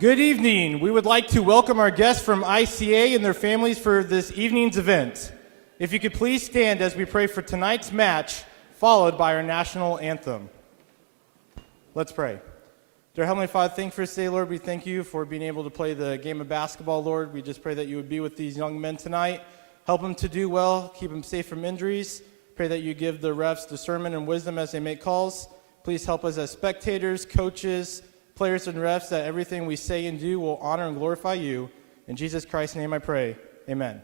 Good evening. We would like to welcome our guests from ICA and their families for this evening's event. If you could please stand as we pray for tonight's match, followed by our national anthem. Let's pray. Dear Heavenly Father, thank you for today, Lord. We thank you for being able to play the game of basketball, Lord. We just pray that you would be with these young men tonight. Help them to do well, keep them safe from injuries. Pray that you give the refs discernment and wisdom as they make calls. Please help us as spectators, coaches, players, and refs, that everything we say and do will honor and glorify you. In Jesus Christ's name I pray. Amen.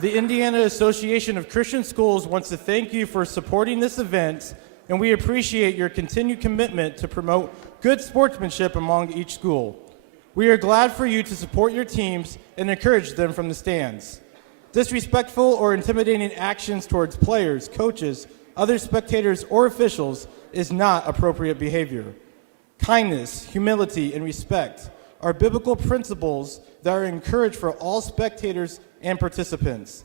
The Indiana Association of Christian Schools wants to thank you for supporting this event, and we appreciate your continued commitment to promote good sportsmanship among each school. We are glad for you to support your teams and encourage them from the stands. Disrespectful or intimidating actions towards players, coaches, other spectators, or officials is not appropriate behavior. Kindness, humility, and respect are biblical principles that are encouraged for all spectators and participants.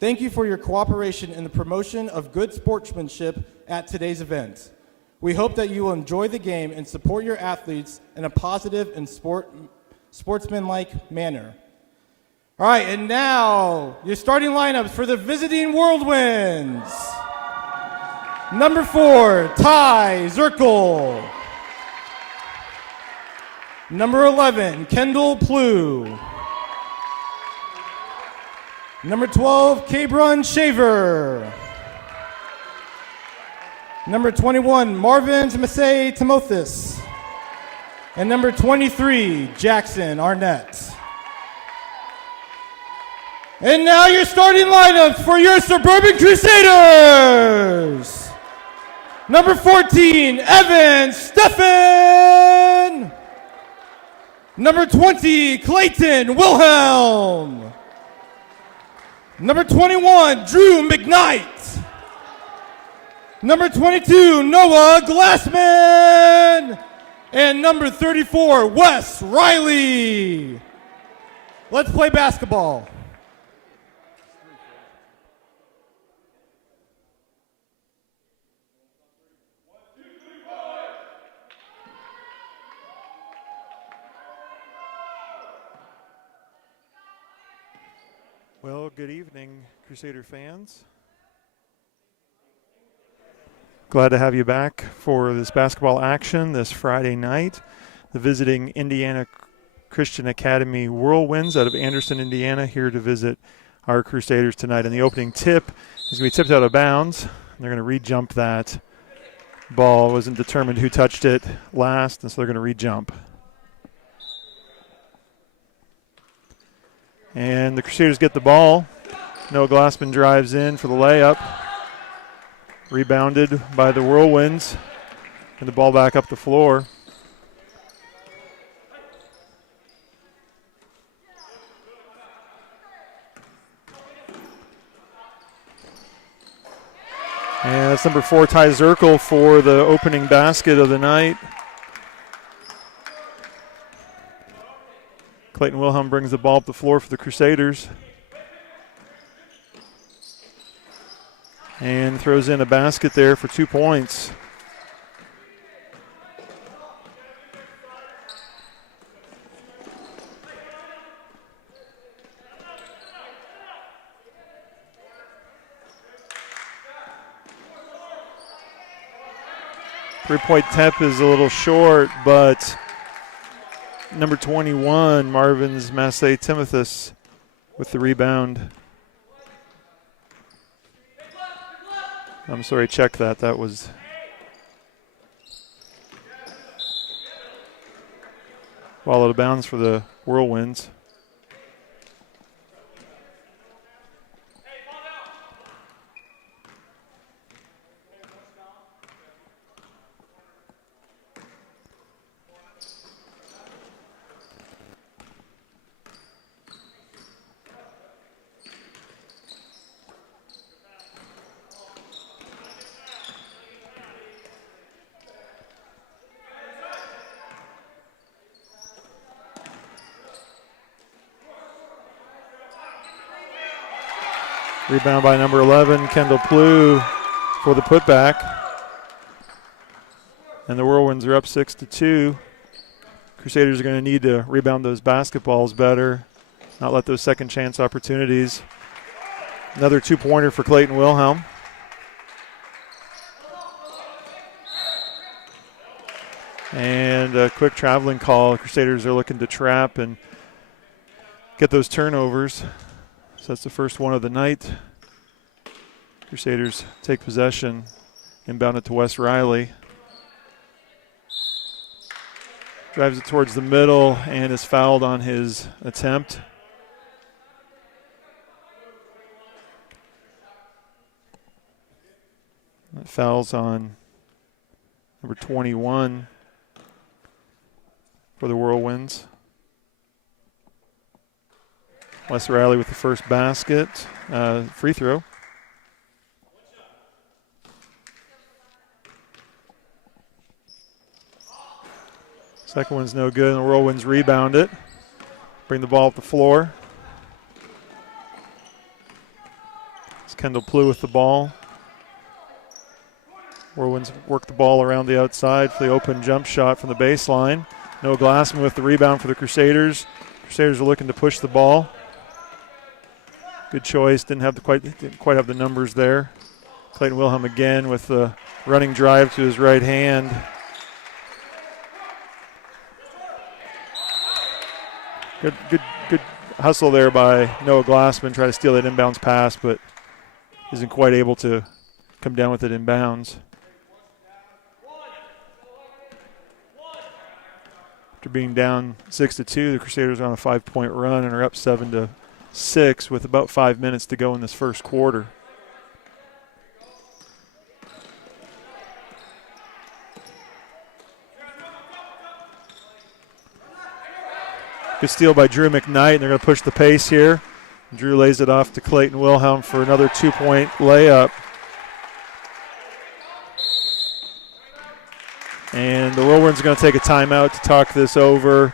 Thank you for your cooperation in the promotion of good sportsmanship at today's event. We hope that you will enjoy the game and support your athletes in a positive and sportsmanlike manner. All right, and now your starting lineups for the visiting Whirlwinds. Number 4, Ty Zirkle. Number 11, Kendall Plew. Number 12, Cabron Shaver. Number 21, Marvin Masay Timothus. And number 23, Jackson Arnett. And now your starting lineups for your Suburban Crusaders. Number 14, Evan Steffen. Number 20, Clayton Wilhelm. Number 21, Drew McKnight. Number 22, Noah Glassman. And number 34, Wes Riley. Let's play basketball. Well, good evening, Crusader fans. Glad to have you back for this basketball action this Friday night. The visiting Indiana Christian Academy Whirlwinds out of Anderson, Indiana, here to visit our Crusaders tonight. And the opening tip is going to be tipped out of bounds. They're going to re-jump that ball. It wasn't determined who touched it last, and so they're going to re-jump. And the Crusaders get the ball. Noah Glassman drives in for the layup. Rebounded by the Whirlwinds. And the ball back up the floor. And that's number 4, Ty Zirkle, for the opening basket of the night. Clayton Wilhelm brings the ball up the floor for the Crusaders. and throws in a basket there for 2 points. Three-point temp is a little short, but number 21, Marvin's Massey Timothus with the rebound. I'm sorry, check that. That was ball out of bounds for the Whirlwinds. Rebound by number 11, Kendall Plew for the putback. And the Whirlwinds are up 6-2. Crusaders are going to need to rebound those basketballs better, not let those second chance opportunities. Another 2-pointer for Clayton Wilhelm. And a quick traveling call. Crusaders are looking to trap and get those turnovers. So that's the first one of the night. Crusaders take possession, inbound it to Wes Riley. Drives it towards the middle and is fouled on his attempt. That fouls on number 21 for the Whirlwinds. Wes Riley with the first basket. Free throw. Second one's no good, and the Whirlwinds rebound it. Bring the ball up the floor. It's Kendall Plew with the ball. Whirlwinds work the ball around the outside for the open jump shot from the baseline. Noah Glassman with the rebound for the Crusaders. Crusaders are looking to push the ball. Good choice. Didn't quite have the numbers there. Clayton Wilhelm again with the running drive to his right hand. Good hustle there by Noah Glassman. Try to steal that inbounds pass, but isn't quite able to come down with it inbounds. After being down 6-2, the Crusaders are on a 5-point run and are up 7-6 with about 5 minutes to go in this first quarter. Good steal by Drew McKnight, and they're going to push the pace here. Drew lays it off to Clayton Wilhelm for another 2-point layup. And the Whirlwinds are going to take a timeout to talk this over.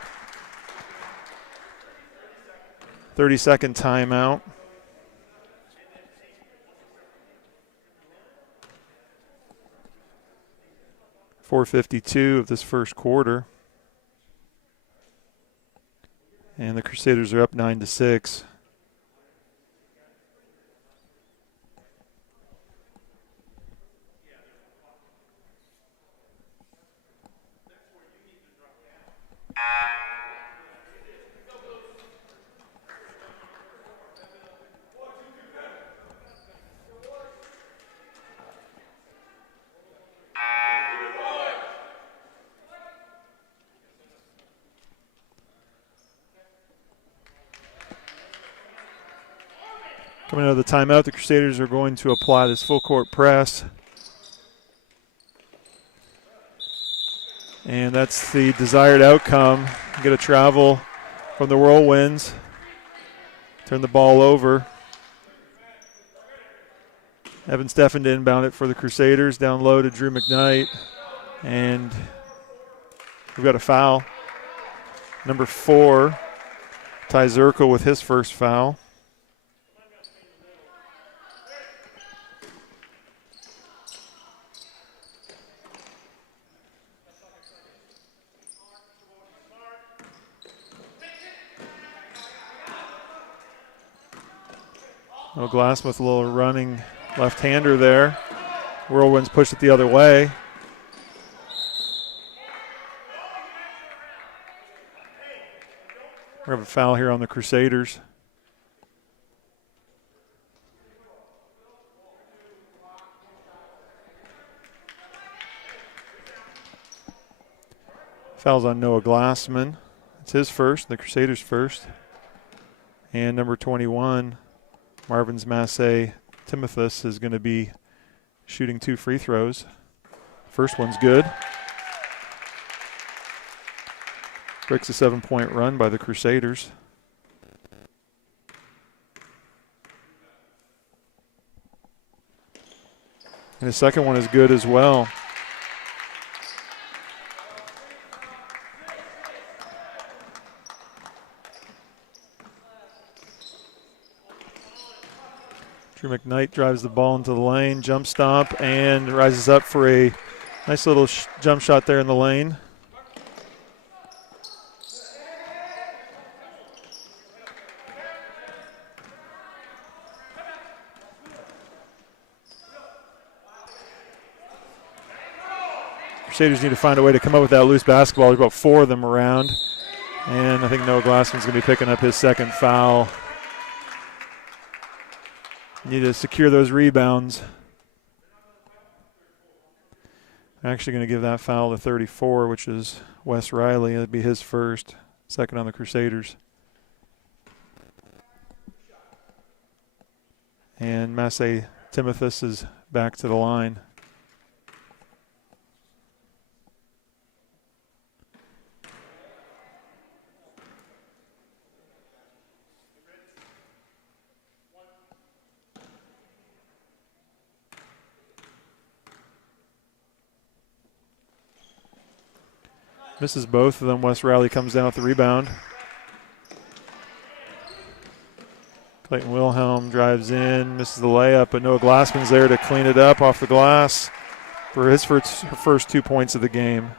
30-second timeout. .452 of this first quarter. And the Crusaders are up 9-6. Coming out of the timeout, the Crusaders are going to apply this full court press. And that's the desired outcome. Get a travel from the Whirlwinds. Turn the ball over. Evan Steffen to inbound it for the Crusaders. Down low to Drew McKnight. And we've got a foul. Number 4, Ty Zirkle with his first foul. Oh, Glass with a little running left-hander there. Whirlwinds push it the other way. We have a foul here on the Crusaders. Foul's on Noah Glassman. It's his first, the Crusaders' first. And number 21, Marvin's Massey Timothus, is going to be shooting 2 free throws. First one's good. Breaks a 7-point run by the Crusaders. And his second one is good as well. Drew McKnight drives the ball into the lane, jump stop, and rises up for a nice little jump shot there in the lane. Crusaders need to find a way to come up with that loose basketball. There's about 4 of them around. And I think Noah Glassman's going to be picking up his second foul. Need to secure those rebounds. I'm actually going to give that foul to 34, which is Wes Riley. That'd be his first, second on the Crusaders. And Massey Timothus is back to the line. Misses both of them. Wes Riley comes down with the rebound. Clayton Wilhelm drives in, misses the layup, but Noah Glassman's there to clean it up off the glass for his first 2 points of the game.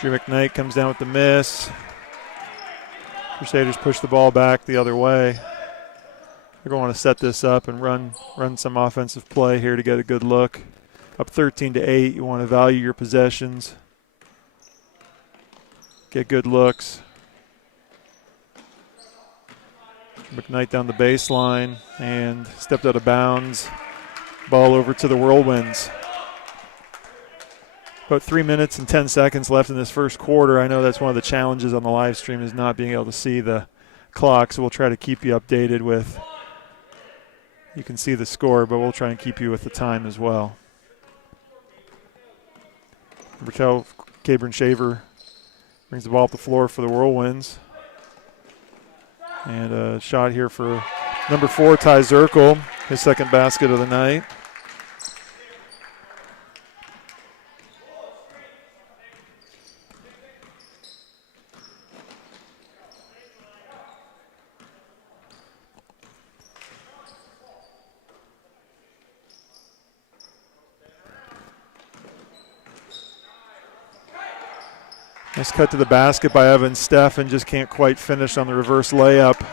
Drew McKnight comes down with the miss. Crusaders push the ball back the other way. They're going to want to set this up and run some offensive play here to get a good look. Up 13-8, you want to value your possessions. Get good looks. McKnight down the baseline and stepped out of bounds. Ball over to the Whirlwinds. About 3 minutes and 10 seconds left in this first quarter. I know that's one of the challenges on the live stream is not being able to see the clock, so we'll try to keep you updated with. You can see the score, but we'll try and keep you with the time as well. Number 12, Cabron Shaver brings the ball up the floor for the Whirlwinds. And a shot here for number 4, Ty Zirkel, his second basket of the night. Nice cut to the basket by Evan Steffen, just can't quite finish on the reverse layup.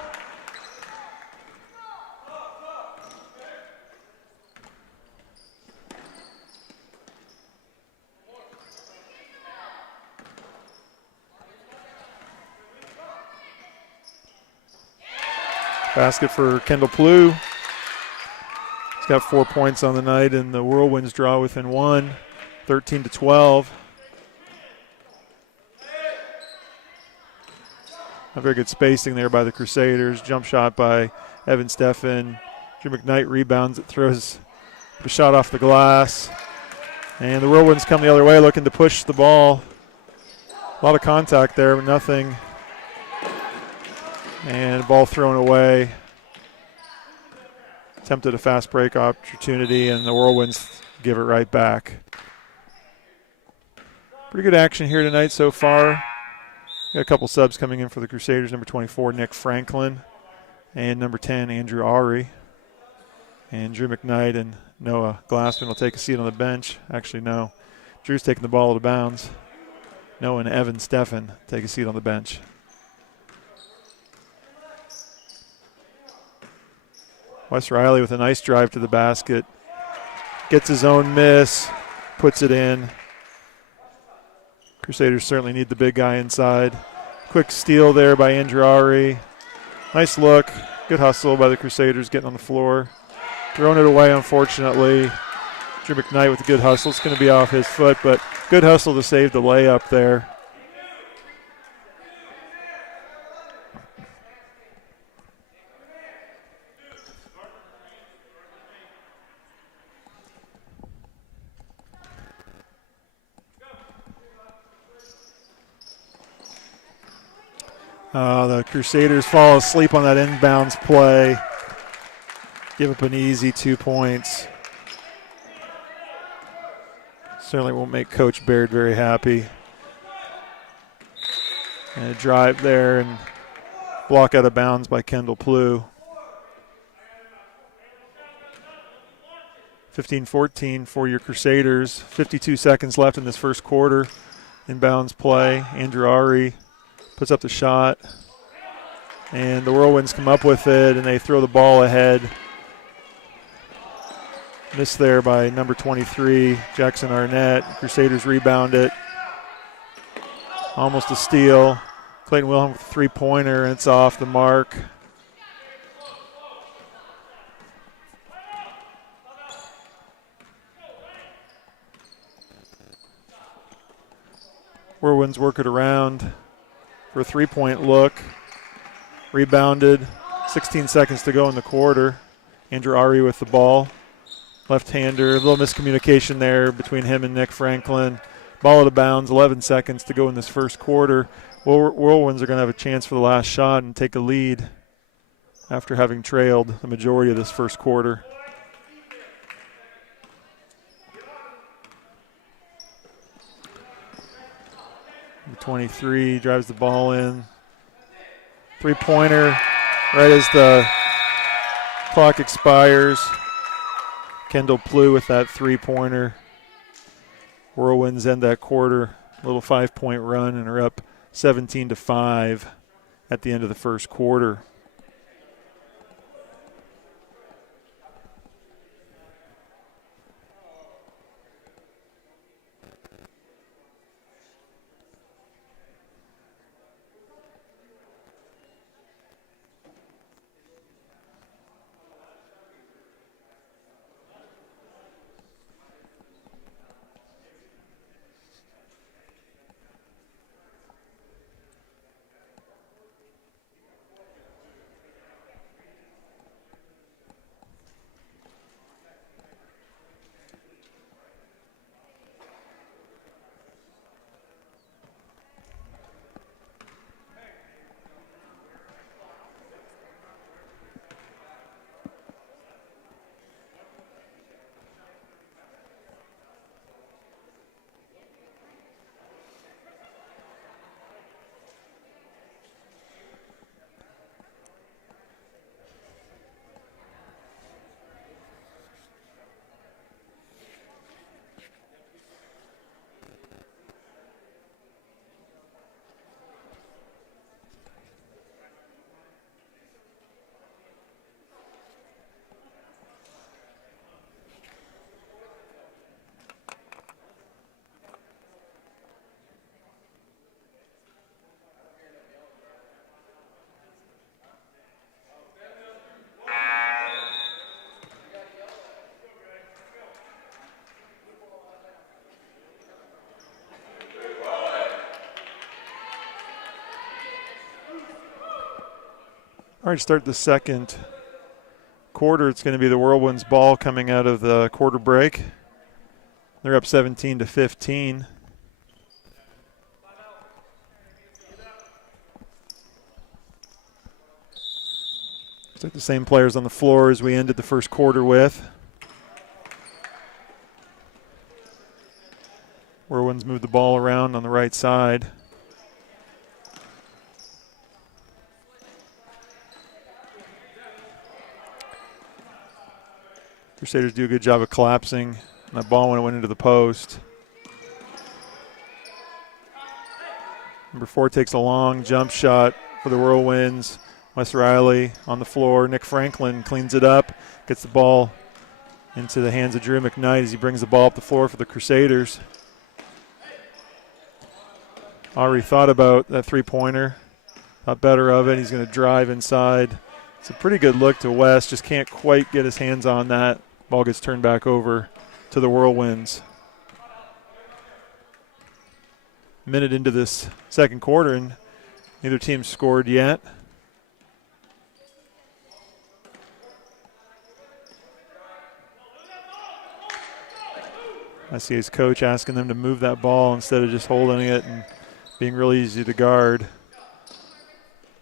Basket for Kendall Plew. He's got 4 points on the night, and the Whirlwinds draw within 1, 13-12. A very good spacing there by the Crusaders. Jump shot by Evan Steffen. Drew McKnight rebounds it, throws the shot off the glass. And the Whirlwinds come the other way looking to push the ball. A lot of contact there, but nothing. And ball thrown away. Attempted a fast break opportunity, and the Whirlwinds give it right back. Pretty good action here tonight so far. Got a couple subs coming in for the Crusaders. Number 24, Nick Franklin. And number 10, Andrew Ari. And Drew McKnight and Noah Glassman will take a seat on the bench. Actually, no. Drew's taking the ball out of bounds. Noah and Evan Steffen take a seat on the bench. Wes Riley with a nice drive to the basket. Gets his own miss, puts it in. Crusaders certainly need the big guy inside. Quick steal there by Andrari. Nice look. Good hustle by the Crusaders getting on the floor. Throwing it away, unfortunately. Drew McKnight with a good hustle. It's going to be off his foot, but good hustle to save the layup there. The Crusaders fall asleep on that inbounds play. Give up an easy 2 points. Certainly won't make Coach Baird very happy. And a drive there and block out of bounds by Kendall Plew. 15-14 for your Crusaders. 52 seconds left in this first quarter. Inbounds play. Andrew Ari puts up the shot. And the Whirlwinds come up with it, and they throw the ball ahead. Missed there by number 23, Jackson Arnett. Crusaders rebound it. Almost a steal. Clayton Wilhelm with a three-pointer, and it's off the mark. Whirlwinds work it around for a three-point look. Rebounded. 16 seconds to go in the quarter. Andrew Ari with the ball. Left-hander. A little miscommunication there between him and Nick Franklin. Ball out of bounds. 11 seconds to go in this first quarter. Whirlwinds are going to have a chance for the last shot and take a lead after having trailed the majority of this first quarter. Number 23 drives the ball in. Three-pointer right as the clock expires. Kendall Plew with that three-pointer. Whirlwinds end that quarter. A little 5-point run and are up 17-5 at the end of the first quarter. All right, start the second quarter. It's going to be the Whirlwinds ball coming out of the quarter break. They're up 17-15. Start the same players on the floor as we ended the first quarter with. Whirlwinds move the ball around on the right side. Crusaders do a good job of collapsing. That ball when it went into the post. Number 4 takes a long jump shot for the Whirlwinds. Wes Riley on the floor. Nick Franklin cleans it up, gets the ball into the hands of Drew McKnight as he brings the ball up the floor for the Crusaders. Already thought about that three-pointer, thought better of it. He's going to drive inside. It's a pretty good look to West, just can't quite get his hands on that. Ball gets turned back over to the Whirlwinds. Minute into this second quarter, and neither team scored yet. I see his coach asking them to move that ball instead of just holding it and being really easy to guard.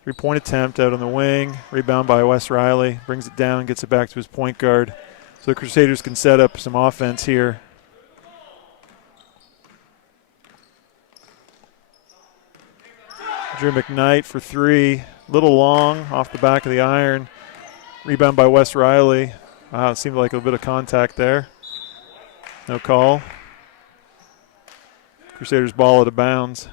Three-point attempt out on the wing. Rebound by Wes Riley. Brings it down, gets it back to his point guard. So the Crusaders can set up some offense here. Drew McKnight for three. Little long off the back of the iron. Rebound by Wes Riley. Wow, it seemed like a bit of contact there. No call. Crusaders ball out of bounds.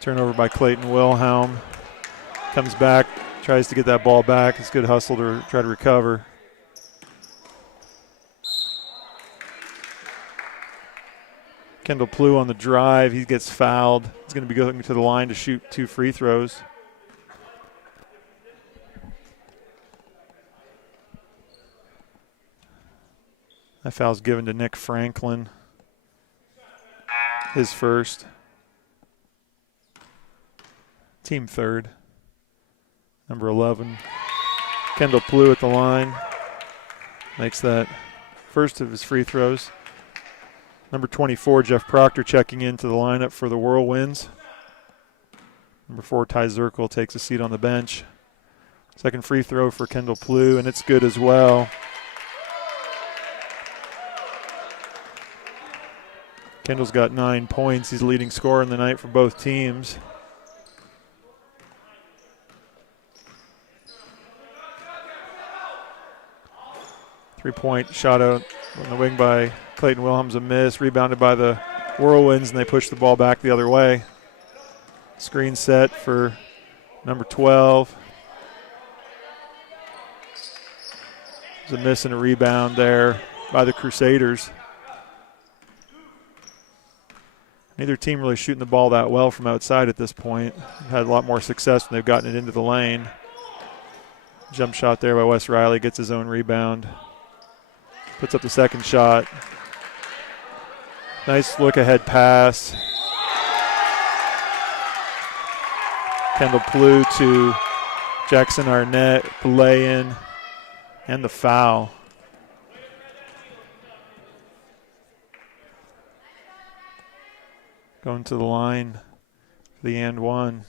Turnover by Clayton Wilhelm. Comes back, tries to get that ball back. It's good hustle to try to recover. Kendall Plew on the drive. He gets fouled. He's going to be going to the line to shoot 2 free throws. That foul's given to Nick Franklin. His first. Team third. Number 11. Kendall Plew at the line. Makes that first of his free throws. Number 24, Jeff Proctor, checking into the lineup for the Whirlwinds. Number 4, Ty Zirkle, takes a seat on the bench. Second free throw for Kendall Plew, and it's good as well. Kendall's got 9 points. He's the leading scorer in the night for both teams. Three-point shot out on the wing by Clayton Wilhelm's a miss. Rebounded by the Whirlwinds, and they push the ball back the other way. Screen set for number 12. There's a miss and a rebound there by the Crusaders. Neither team really shooting the ball that well from outside at this point. They've had a lot more success when they've gotten it into the lane. Jump shot there by Wes Riley, gets his own rebound. Puts up the second shot. Nice look-ahead pass. Kendall Plew to Jackson Arnett, the lay-in, and the foul. Going to the line for the and one.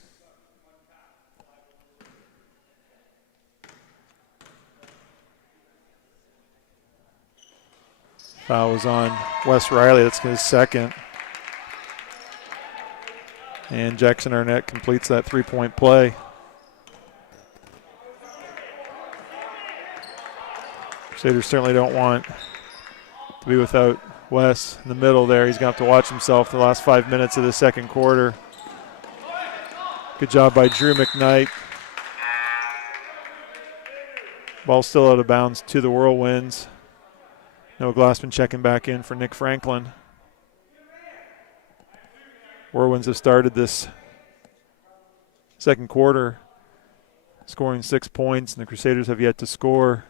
Foul was on Wes Riley. That's his second. And Jackson Arnett completes that three-point play. Crusaders certainly don't want to be without Wes in the middle there. He's going to have to watch himself the last 5 minutes of the second quarter. Good job by Drew McKnight. Ball still out of bounds to the Whirlwinds. Noah Glassman checking back in for Nick Franklin. Whirlwinds have started this second quarter scoring 6 points, and the Crusaders have yet to score.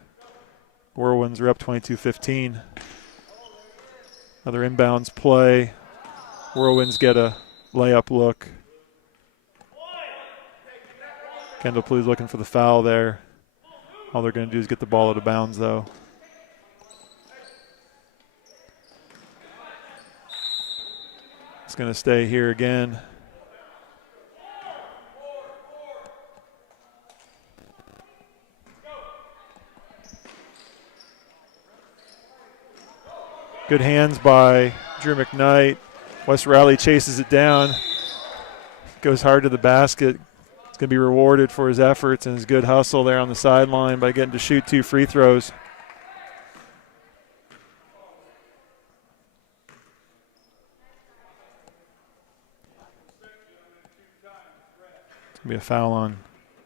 Whirlwinds are up 22-15. Another inbounds play. Whirlwinds get a layup look. Kendall Plew's looking for the foul there. All they're going to do is get the ball out of bounds, though. It's going to stay here again. Good hands by Drew McKnight. Wes Riley chases it down. Goes hard to the basket. He's going to be rewarded for his efforts and his good hustle there on the sideline by getting to shoot 2 free throws. It's going to be a foul on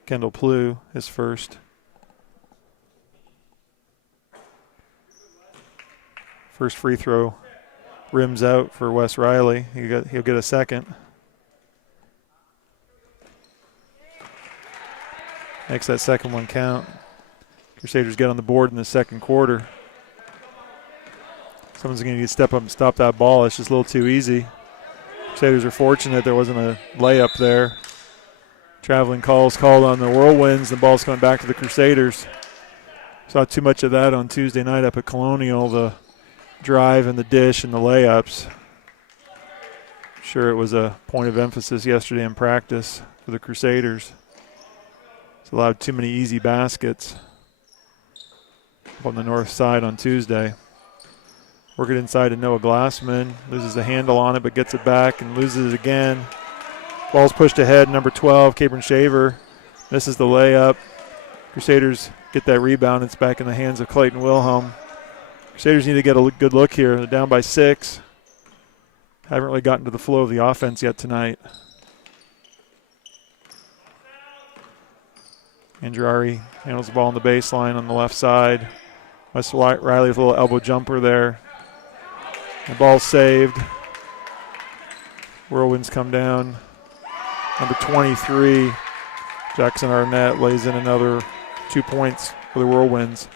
Kendall Plew, his first. First free throw rims out for Wes Riley. He'll get a second. Makes that second one count. Crusaders get on the board in the second quarter. Someone's going to need to step up and stop that ball. It's just a little too easy. Crusaders are fortunate there wasn't a layup there. Traveling calls called on the Whirlwinds. The ball's coming back to the Crusaders. Saw too much of that on Tuesday night up at Colonial, the drive and the dish and the layups. I'm sure it was a point of emphasis yesterday in practice for the Crusaders. It's allowed too many easy baskets up on the north side on Tuesday. Work it inside to Noah Glassman. Loses the handle on it, but gets it back and loses it again. Ball's pushed ahead. Number 12, Cabron Shaver, misses the layup. Crusaders get that rebound. It's back in the hands of Clayton Wilhelm. Crusaders need to get a good look here. They're down by 6. Haven't really gotten to the flow of the offense yet tonight. Andrari handles the ball on the baseline on the left side. Wes Riley with a little elbow jumper there. The ball's saved. Whirlwinds come down. Number 23, Jackson Arnett, lays in another 2 points for the Whirlwinds.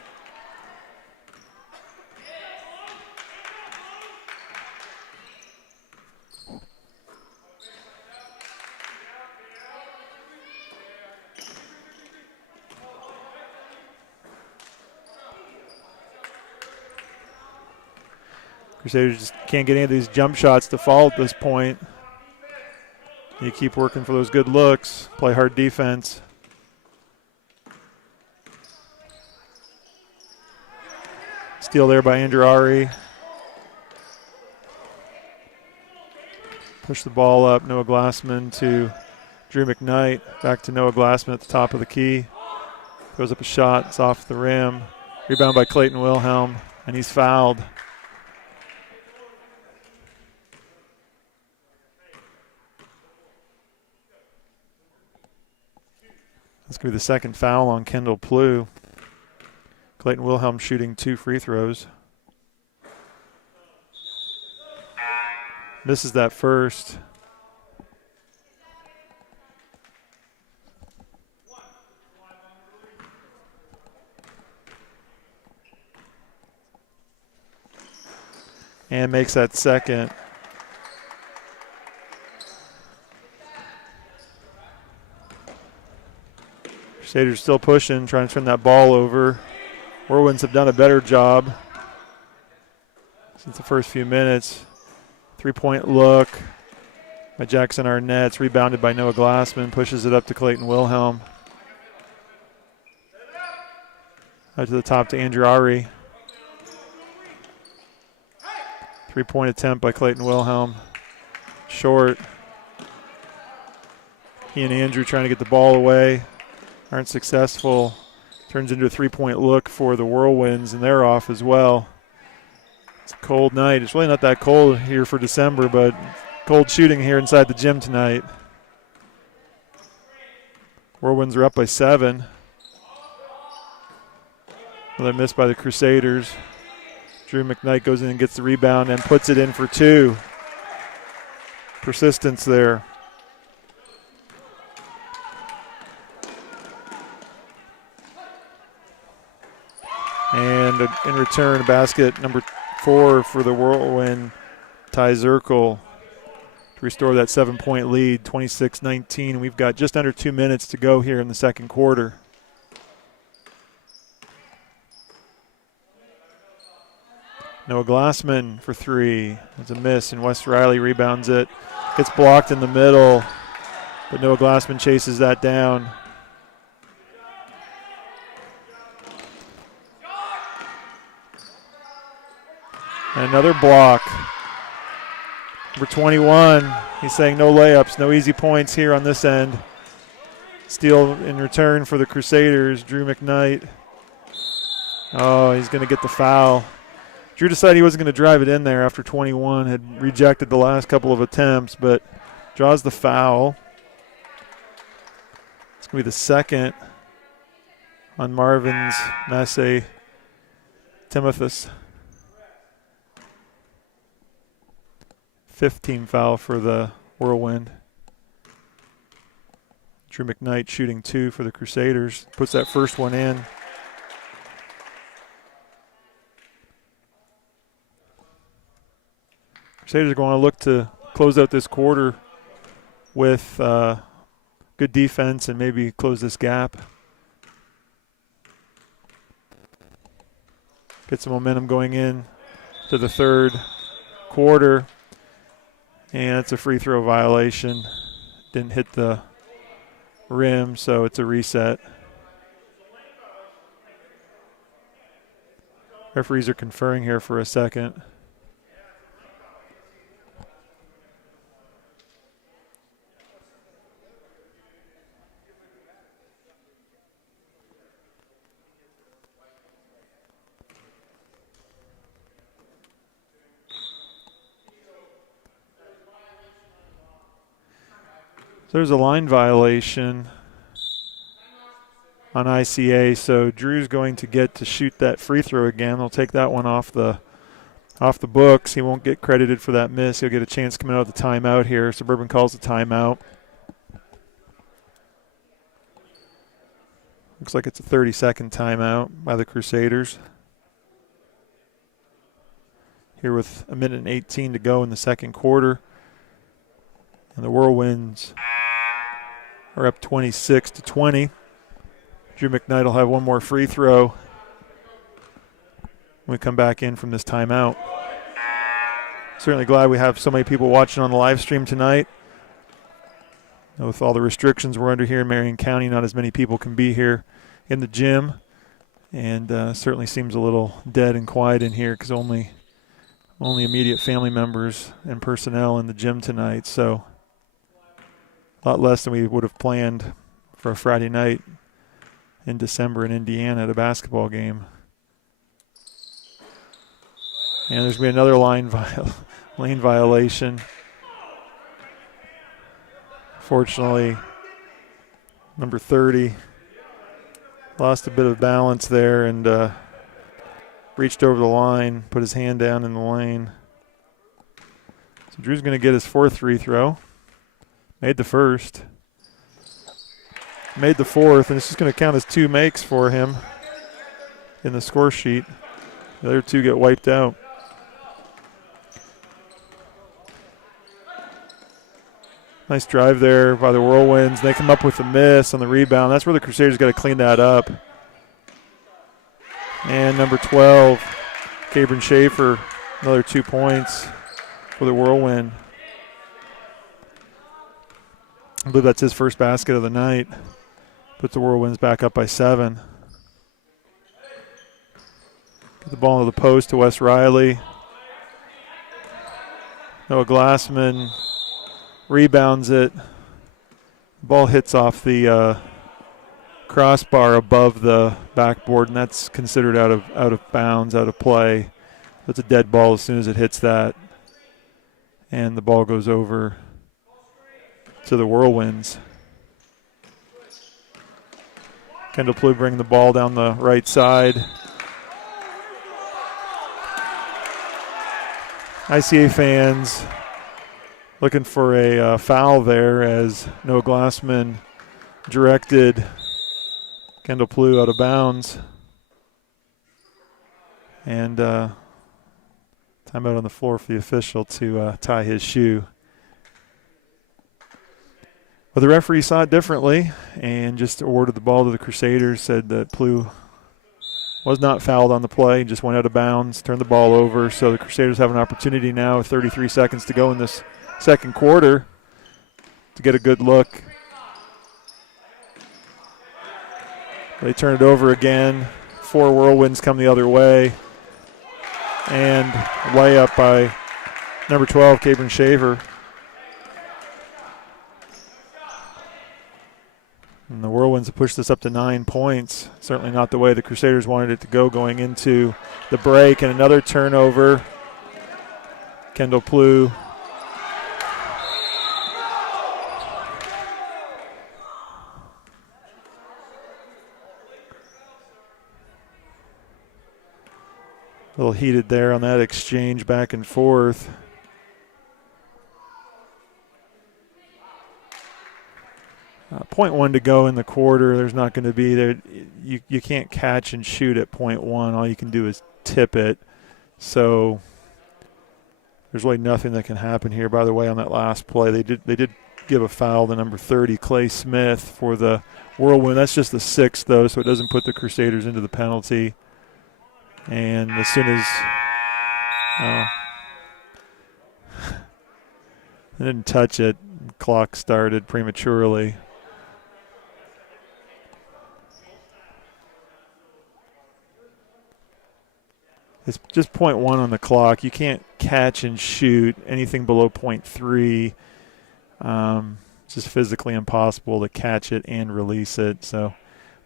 Crusaders just can't get any of these jump shots to fall at this point. You keep working for those good looks, play hard defense. Steal there by Andrari. Push the ball up. Noah Glassman to Drew McKnight. Back to Noah Glassman at the top of the key. Throws up a shot. It's off the rim. Rebound by Clayton Wilhelm, and he's fouled. That's going to be the second foul on Kendall Plew. Clayton Wilhelm shooting 2 free throws. Misses that first. And makes that second. Crusaders still pushing, trying to turn that ball over. Whirlwinds have done a better job since the first few minutes. 3-point look by Jackson Arnett. It's rebounded by Noah Glassman. Pushes it up to Clayton Wilhelm. Out to the top to Andrari. 3-point attempt by Clayton Wilhelm. Short. He and Andrew trying to get the ball away. Aren't successful. Turns into a 3-point look for the Whirlwinds, and they're off as well. It's a cold night. It's really not that cold here for December, but cold shooting here inside the gym tonight. Whirlwinds are up by 7. Another miss by the Crusaders. Drew McKnight goes in and gets the rebound and puts it in for 2. Persistence there. And in return, basket number 4 for the Whirlwind, Ty Zirkle, to restore that 7-point lead, 26-19. We've got just under 2 minutes to go here in the second quarter. Noah Glassman for 3. It's a miss, and Wes Riley rebounds it. Gets blocked in the middle, but Noah Glassman chases that down. And another block. Number 21, he's saying no layups, no easy points here on this end. Steal in return for the Crusaders, Drew McKnight. Oh, he's going to get the foul. Drew decided he wasn't going to drive it in there after 21, had rejected the last couple of attempts, but draws the foul. It's going to be the second on Marvin's Massey Timothus. 15 foul for the Whirlwind. Drew McKnight shooting 2 for the Crusaders. Puts that first one in. Crusaders are going to look to close out this quarter with good defense and maybe close this gap. Get some momentum going in to the third quarter. And it's a free throw violation. Didn't hit the rim, so it's a reset. Referees are conferring here for a second. There's a line violation on ICA, so Drew's going to get to shoot that free throw again. They'll take that one off the books. He won't get credited for that miss. He'll get a chance coming out of the timeout here. Suburban calls the timeout. Looks like it's a 30-second timeout by the Crusaders. Here with 1:18 to go in the second quarter. And the Whirlwinds are up 26-20. Drew McKnight will have one more free throw when we come back in from this timeout. Certainly glad we have so many people watching on the live stream tonight. With all the restrictions we're under here in Marion County, not as many people can be here in the gym. And certainly seems a little dead and quiet in here because only immediate family members and personnel in the gym tonight. So a lot less than we would have planned for a Friday night in December in Indiana at a basketball game. And there's going to be another lane violation. Fortunately, number 30 lost a bit of balance there and reached over the line, put his hand down in the lane. So Drew's going to get his fourth free throw. Made the first. Made the fourth, and it's just going to count as 2 makes for him in the score sheet. The other 2 get wiped out. Nice drive there by the Whirlwinds. They come up with a miss on the rebound. That's where the Crusaders got to clean that up. And number 12, Cabron Schaefer, another 2 points for the Whirlwind. I believe that's his first basket of the night. Puts the Whirlwinds back up by 7. Get the ball into the post to Wes Riley. Noah Glassman rebounds it. Ball hits off the crossbar above the backboard, and that's considered out of bounds, out of play. It's a dead ball as soon as it hits that. And the ball goes over to the Whirlwinds. Kendall Plew bring the ball down the right side. ICA fans looking for a foul there as Noah Glassman directed Kendall Plew out of bounds. And timeout on the floor for the official to tie his shoe. But the referee saw it differently and just awarded the ball to the Crusaders, said that Plew was not fouled on the play, just went out of bounds, turned the ball over. So the Crusaders have an opportunity now with 33 seconds to go in this second quarter to get a good look. They turn it over again. 4 Whirlwinds come the other way. And layup by number 12, Cabron Shaver. And the Whirlwinds have pushed this up to 9 points. Certainly not the way the Crusaders wanted it to go going into the break. And another turnover. Kendall Plew. A little heated there on that exchange back and forth. .1 to go in the quarter. There's not going to be there. You can't catch and shoot at .1. All you can do is tip it. So there's really nothing that can happen here. By the way, on that last play, they did give a foul to number 30, Clay Smith, for the Whirlwind. That's just the 6th, though, so it doesn't put the Crusaders into the penalty. And as soon as they didn't touch it, clock started prematurely. It's just .1 on the clock. You can't catch and shoot anything below .3. It's just physically impossible to catch it and release it. So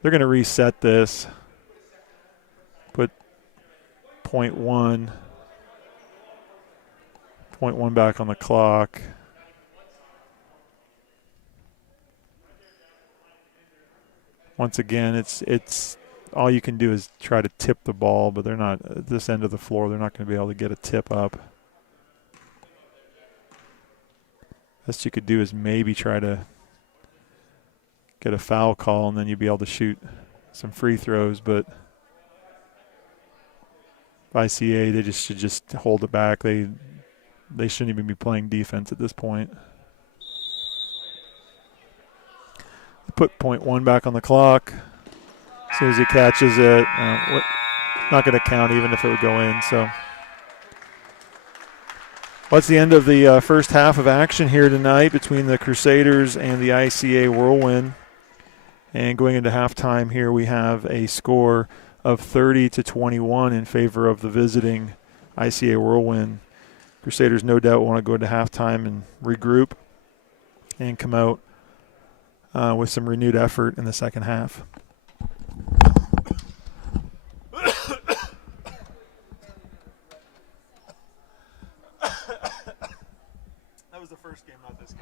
they're going to reset this. Put .1 back on the clock. Once again, it's all you can do is try to tip the ball, but they're not at this end of the floor. They're not going to be able to get a tip up. Best you could do is maybe try to get a foul call, and then you'd be able to shoot some free throws. But ICA, they should just hold it back. They shouldn't even be playing defense at this point. Put .1 back on the clock. As soon as he catches it, not going to count even if it would go in. So that's the end of the first half of action here tonight between the Crusaders and the ICA Whirlwind. And going into halftime here, we have a score of 30-21 in favor of the visiting ICA Whirlwind. Crusaders no doubt want to go into halftime and regroup and come out with some renewed effort in the second half. That was the first game, not this game.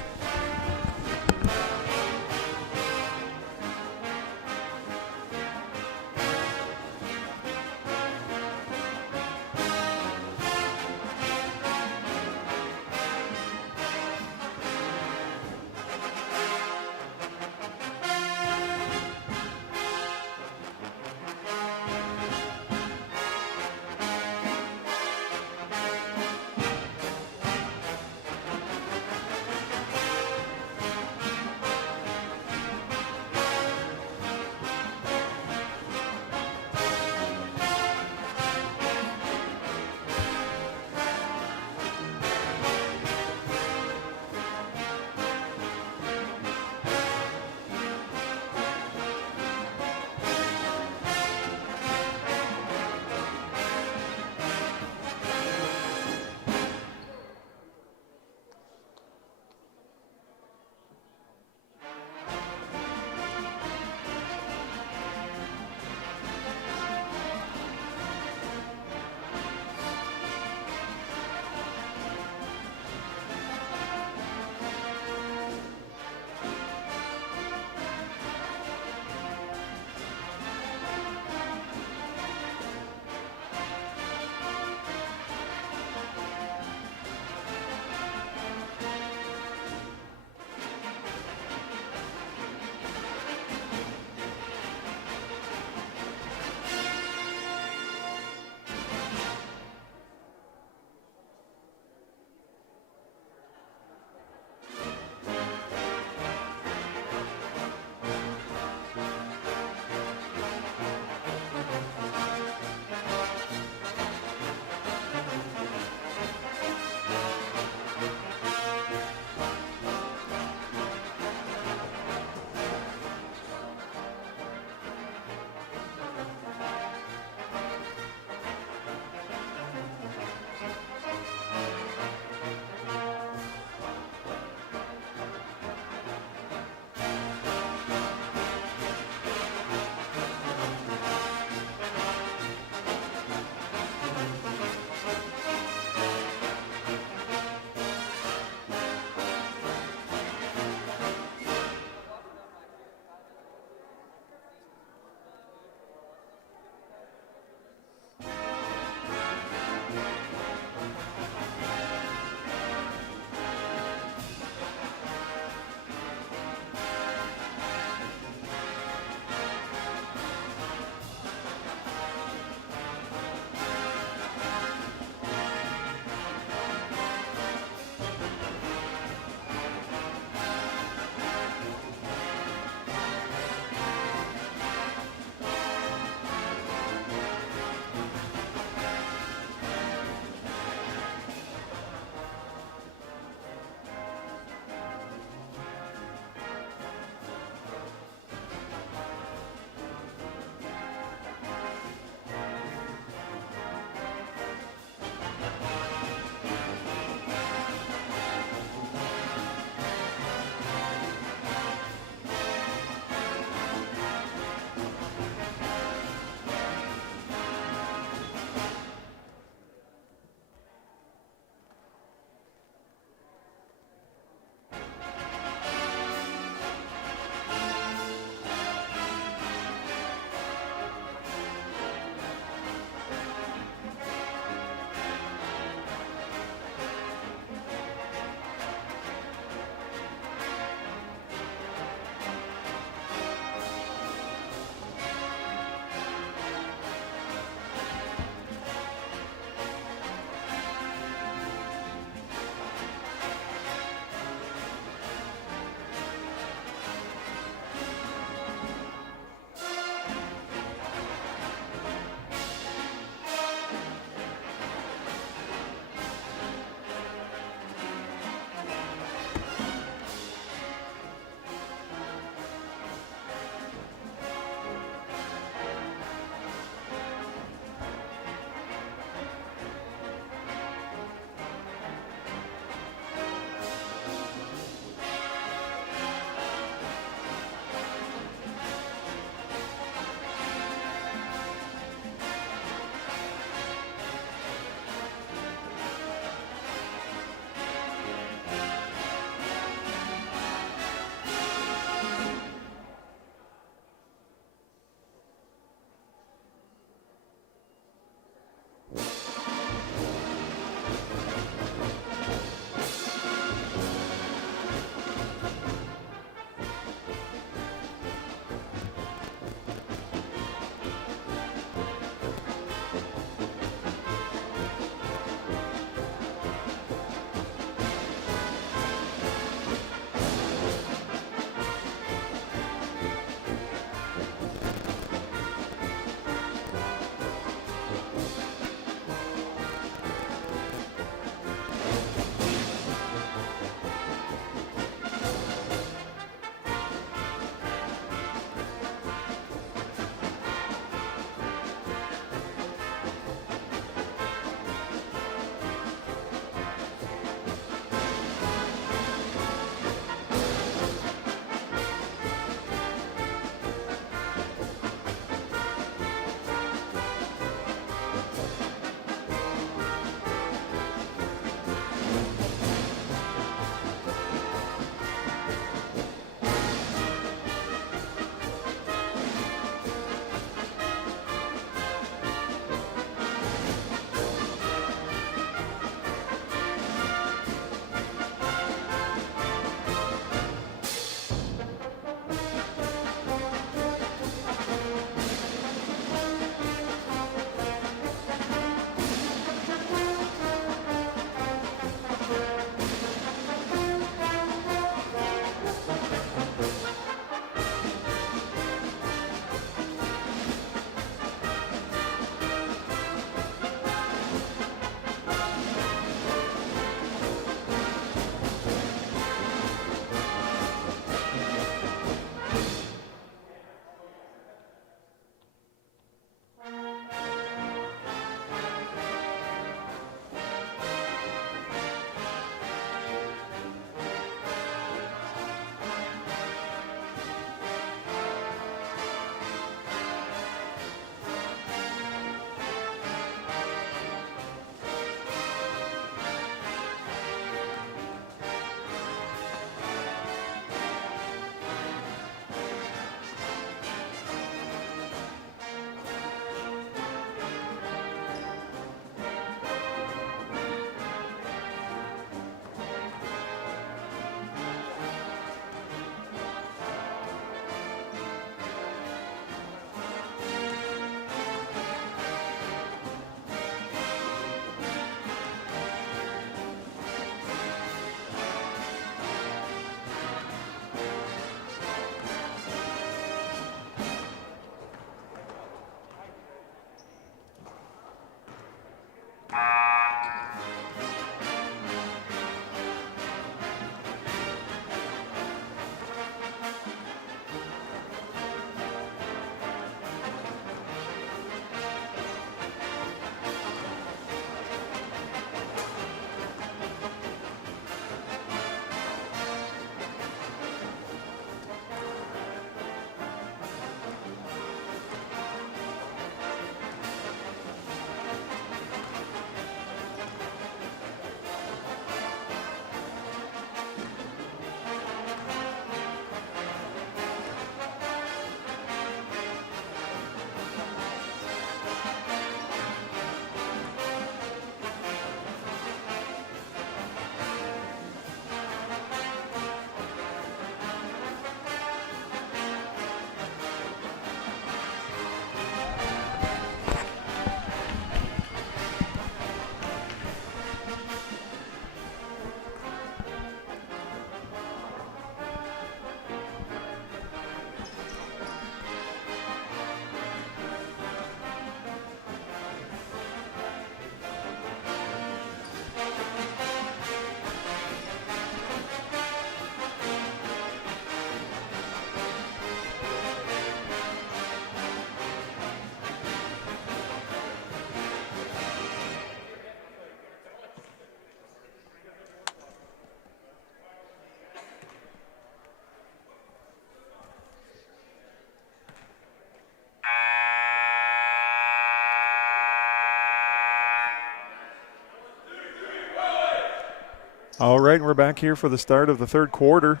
All right, and we're back here for the start of the third quarter.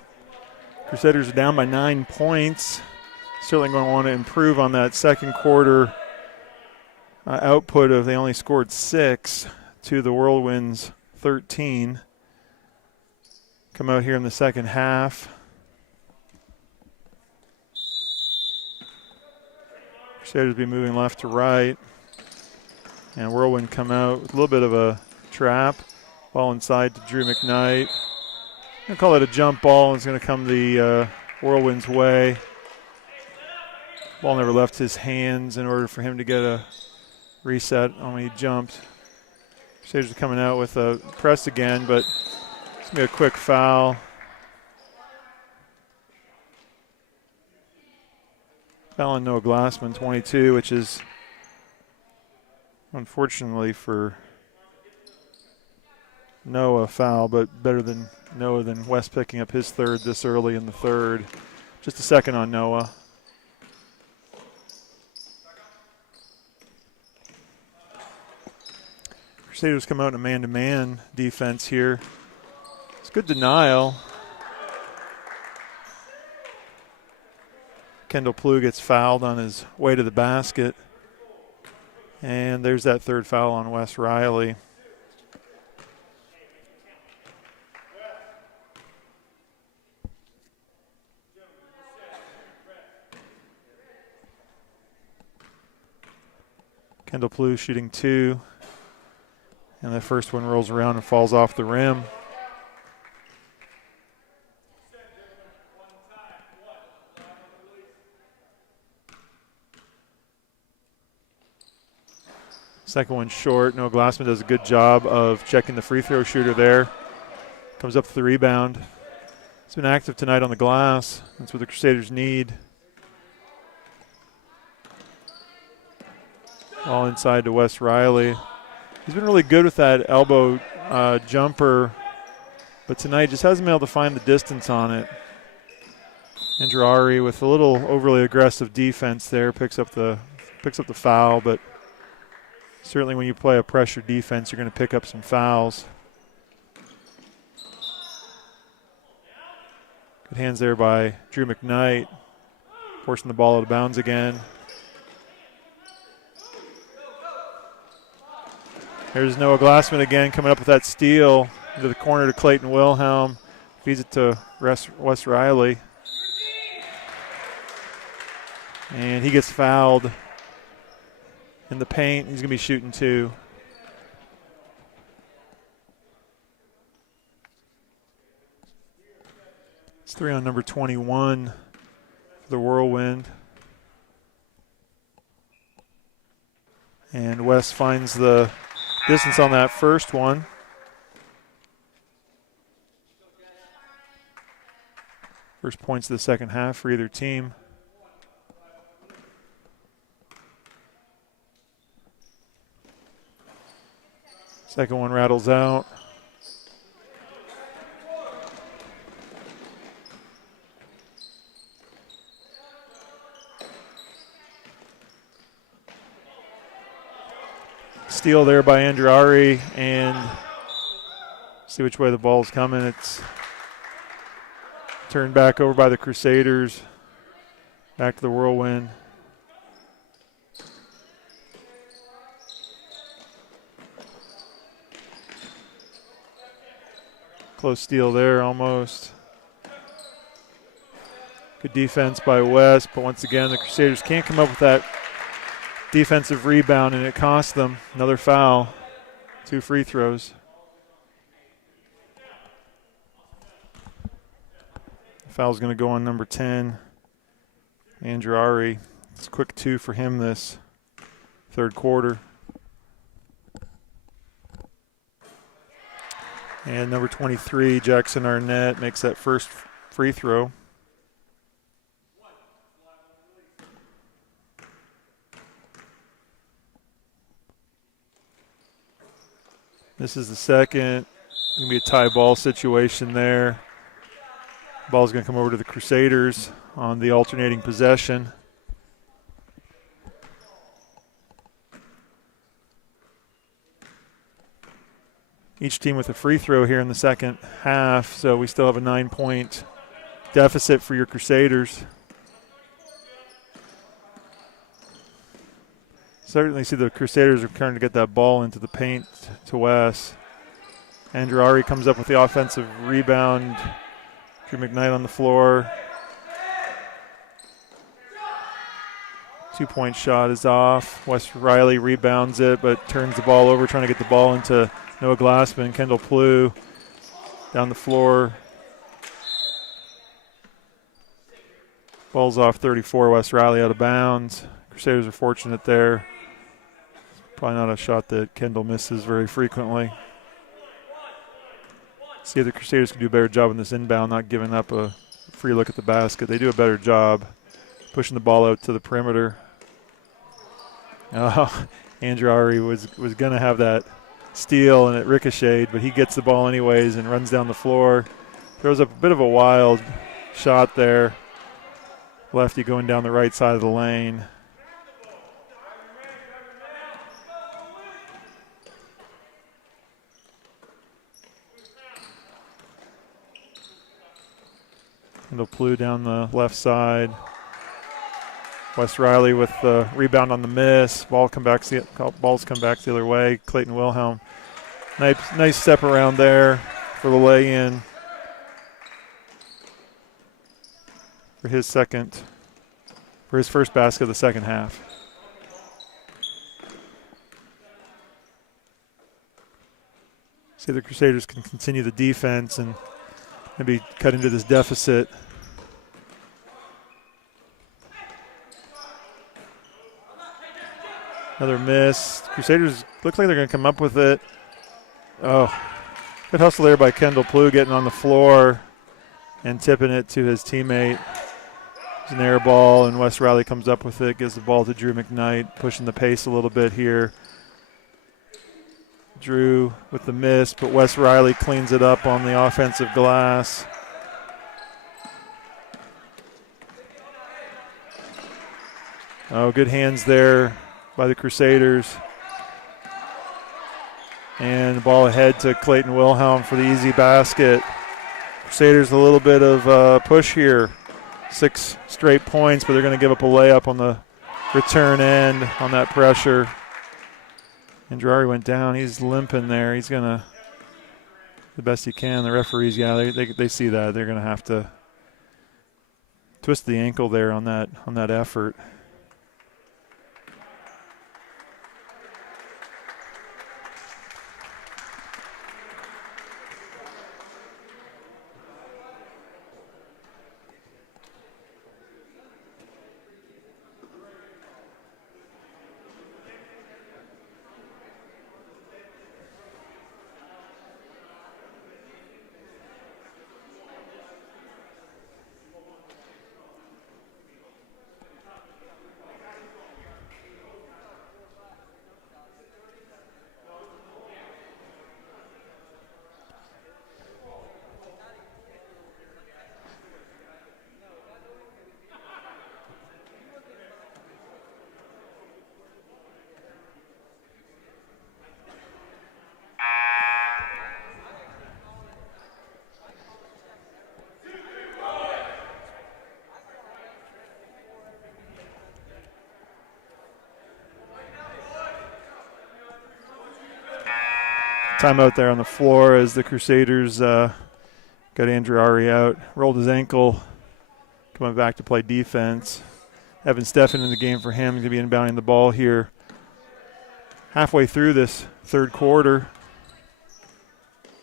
Crusaders are down by 9 points. Certainly going to want to improve on that second quarter output of they only scored 6 to the Whirlwinds 13. Come out here in the second half. Crusaders be moving left to right. And Whirlwind come out with a little bit of a trap. Ball inside to Drew McKnight. I'm going to call it a jump ball. It's going to come the Whirlwind's way. Ball never left his hands in order for him to get a reset on when he jumped. Crusaders are coming out with a press again, but it's going to be a quick foul. Foul on Noah Glassman, 22, which is unfortunately for Noah foul, but better than Noah than West picking up his third this early in the third. Just a second on Noah. Crusaders come out in a man-to-man defense here. It's good denial. Kendall Plew gets fouled on his way to the basket. And there's that third foul on Wes Riley. Kendall Plew shooting 2. And the first one rolls around and falls off the rim. Second one short. Noah Glassman does a good job of checking the free throw shooter there. Comes up with the rebound. He's been active tonight on the glass. That's what the Crusaders need. All inside to Wes Riley. He's been really good with that elbow jumper, but tonight just hasn't been able to find the distance on it. Andrari with a little overly aggressive defense there picks up the foul, but certainly when you play a pressure defense, you're going to pick up some fouls. Good hands there by Drew McKnight, forcing the ball out of bounds again. Here's Noah Glassman again coming up with that steal into the corner to Clayton Wilhelm. Feeds it to Wes Riley. And he gets fouled in the paint. He's going to be shooting 2. It's 3 on number 21 for the Whirlwind. And Wes finds the distance on that first one. First points of the second half for either team. Second one rattles out. Steal there by Andrari, and see which way the ball's coming. It's turned back over by the Crusaders. Back to the Whirlwind. Close steal there almost. Good defense by West, but once again the Crusaders can't come up with that defensive rebound, and it cost them another foul. 2 free throws. The foul's going to go on number 10, Andrari. It's a quick 2 for him this third quarter. And number 23, Jackson Arnett, makes that first free throw. This is the second. It's going to be a tie ball situation there. Ball's going to come over to the Crusaders on the alternating possession. each team with a free throw here in the second half, so we still have a 9-point deficit for your Crusaders. Certainly see the Crusaders are trying to get that ball into the paint to Wes. Andrari comes up with the offensive rebound. Drew McKnight on the floor. 2-point shot is off. Wes Riley rebounds it, but turns the ball over, trying to get the ball into Noah Glassman. Kendall Plew down the floor. Ball's off 34. Wes Riley out of bounds. Crusaders are fortunate there. Probably not a shot that Kendall misses very frequently. See if the Crusaders can do a better job in this inbound, not giving up a free look at the basket. They do a better job pushing the ball out to the perimeter. Oh, Andrew Ari was going to have that steal, and it ricocheted, but he gets the ball anyways and runs down the floor. Throws up a bit of a wild shot there. Lefty going down the right side of the lane. Kendall Plew down the left side. Wes Riley with the rebound on the miss. Balls come back the other way. Clayton Wilhelm. Nice step around there for the lay-in. For his first basket of the second half. See, the Crusaders can continue the defense and maybe cut into this deficit. Another miss. Crusaders looks like they're going to come up with it. Oh, good hustle there by Kendall Plew, getting on the floor and tipping it to his teammate. It's an air ball, and Wes Riley comes up with it, gives the ball to Drew McKnight, pushing the pace a little bit here. Drew with the miss, but Wes Riley cleans it up on the offensive glass. Oh, good hands there by the Crusaders. And the ball ahead to Clayton Wilhelm for the easy basket. Crusaders a little bit of push here. 6 straight points, but they're going to give up a layup on the return end on that pressure. Andrari went down. He's limping there. He's going to the best he can. The referees, they see that. They're going to have to twist the ankle there on that effort. Timeout there on the floor as the Crusaders got Andrew Ari out, rolled his ankle, coming back to play defense. Evan Steffen in the game for him. He's going to be inbounding the ball here halfway through this third quarter.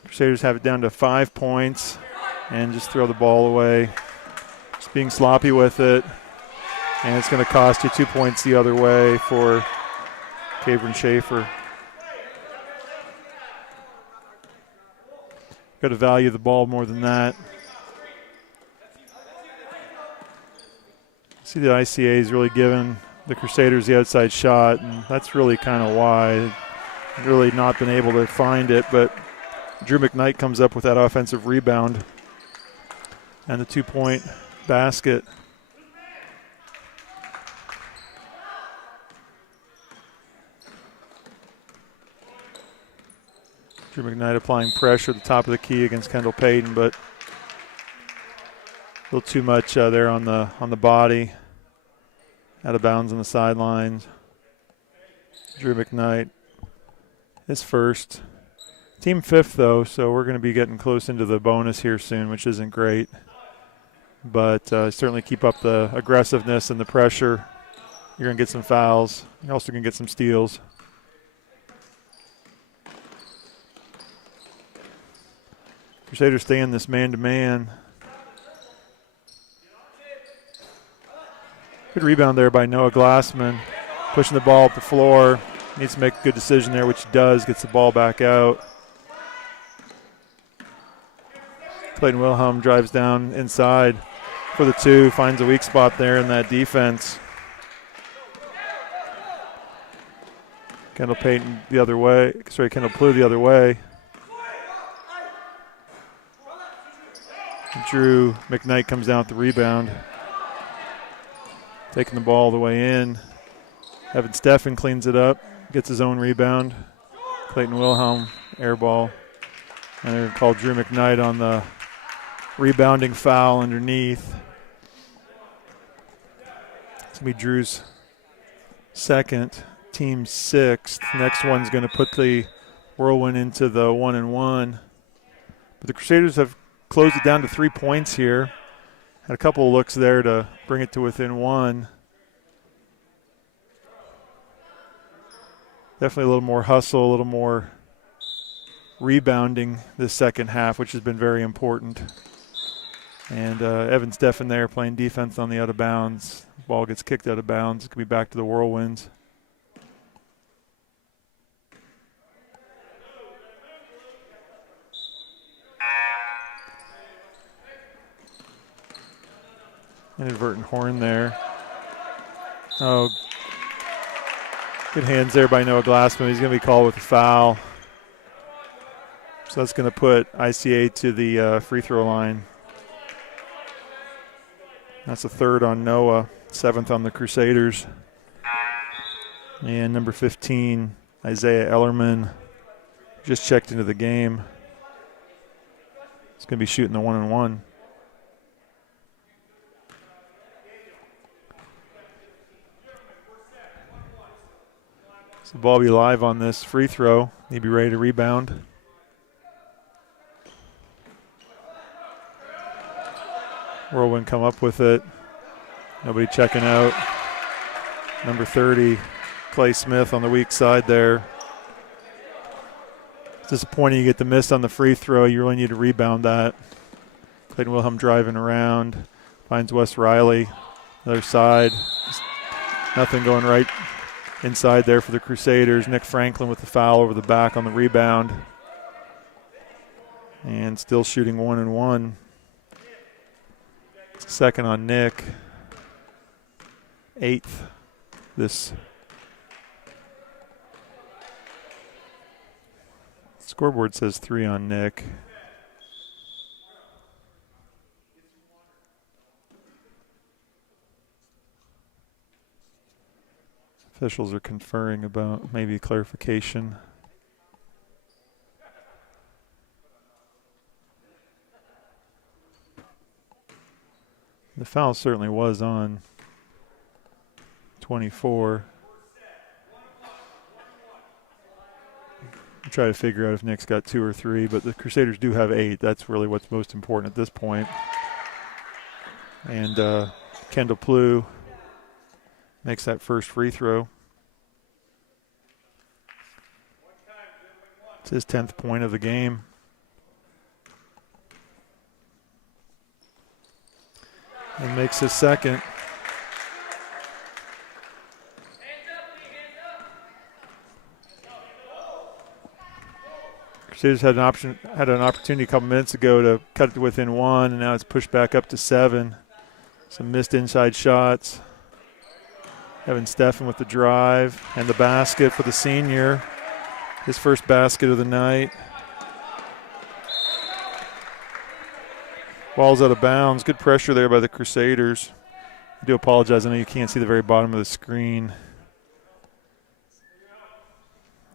Crusaders have it down to 5 points and just throw the ball away. Just being sloppy with it. And it's going to cost you 2 points the other way for Cameron Schaefer. Got to value the ball more than that. See, the ICA is really giving the Crusaders the outside shot, and that's really kind of why. Really not been able to find it, but Drew McKnight comes up with that offensive rebound and the 2-point basket. Drew McKnight applying pressure at the top of the key against Kendall Payton, but a little too much there on the body. Out of bounds on the sidelines. Drew McKnight, his first. Team fifth, though, so we're going to be getting close into the bonus here soon, which isn't great. But certainly keep up the aggressiveness and the pressure. You're going to get some fouls. You're also going to get some steals. Crusaders stay in this man-to-man. Good rebound there by Noah Glassman. Pushing the ball up the floor. Needs to make a good decision there, which he does. Gets the ball back out. Clayton Wilhelm drives down inside for the two. Finds a weak spot there in that defense. Kendall Payton the other way. Sorry, Kendall Plew the other way. Drew McKnight comes down with the rebound. Taking the ball all the way in. Evan Steffen cleans it up. Gets his own rebound. Clayton Wilhelm, air ball. And they're going to call Drew McKnight on the rebounding foul underneath. It's going to be Drew's second, team sixth. Next one's going to put the Whirlwind into the 1-1. But the Crusaders have closed it down to 3 points here. Had a couple of looks there to bring it to within one. Definitely a little more hustle, a little more rebounding this second half, which has been very important. And Evan Steffen there playing defense on the out of bounds. Ball gets kicked out of bounds. It could be back to the Whirlwinds. Inadvertent horn there. Oh, good hands there by Noah Glassman. He's going to be called with a foul. So that's going to put ICA to the free throw line. That's the third on Noah, seventh on the Crusaders. And number 15, Isaiah Ellerman, just checked into the game. He's going to be shooting the 1-on-1. So the ball will be live on this free throw. He'll be ready to rebound. Whirlwind come up with it. Nobody checking out. Number 30, Clay Smith on the weak side there. It's disappointing you get the miss on the free throw. You really need to rebound that. Clayton Wilhelm driving around. Finds Wes Riley. Other side. Just nothing going right inside there for the Crusaders. Nick Franklin with the foul over the back on the rebound. And still shooting 1-on-1. Second on Nick. Eighth. This scoreboard says 3 on Nick. Officials are conferring about maybe clarification. The foul certainly was on 24. I'll try to figure out if Nick's got 2 or 3, but the Crusaders do have 8. That's really what's most important at this point. And Kendall Plew makes that first free throw. It's his 10th point of the game. And makes his second. Crusaders had an opportunity a couple minutes ago to cut it to within 1, and now it's pushed back up to 7. Some missed inside shots. Evan Steffen with the drive and the basket for the senior. His first basket of the night. Ball's out of bounds. Good pressure there by the Crusaders. I do apologize. I know you can't see the very bottom of the screen.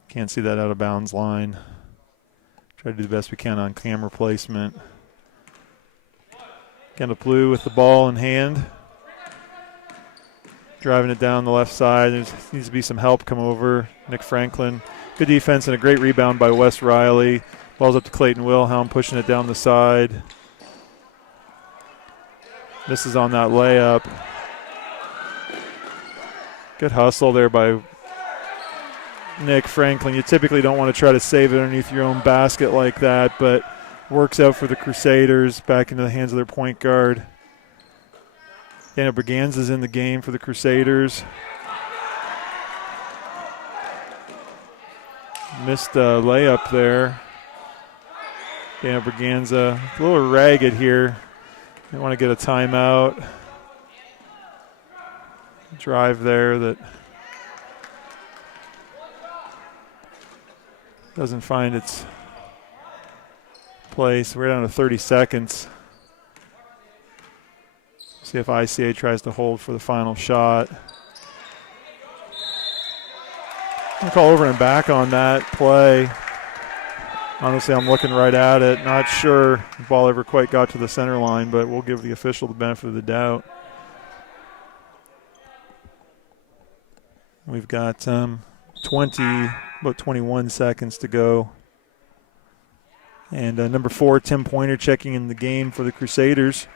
Can't see that out of bounds line. Try to do the best we can on camera placement. Kendall Blue with the ball in hand. Driving it down the left side. There needs to be some help come over. Nick Franklin. Good defense and a great rebound by Wes Riley. Ball's up to Clayton Wilhelm, pushing it down the side. Misses on that layup. Good hustle there by Nick Franklin. You typically don't want to try to save it underneath your own basket like that, but works out for the Crusaders, back into the hands of their point guard. Daniel Braganza's in the game for the Crusaders. Missed a layup there. Daniel Braganza, a little ragged here. They want to get a timeout. Drive there that doesn't find its place. We're down to 30 seconds. See if ICA tries to hold for the final shot. I'll call over and back on that play. Honestly, I'm looking right at it. Not sure the ball ever quite got to the center line, but we'll give the official the benefit of the doubt. We've got about 21 seconds to go. And number 4, Tim Pointer, checking in the game for the Crusaders.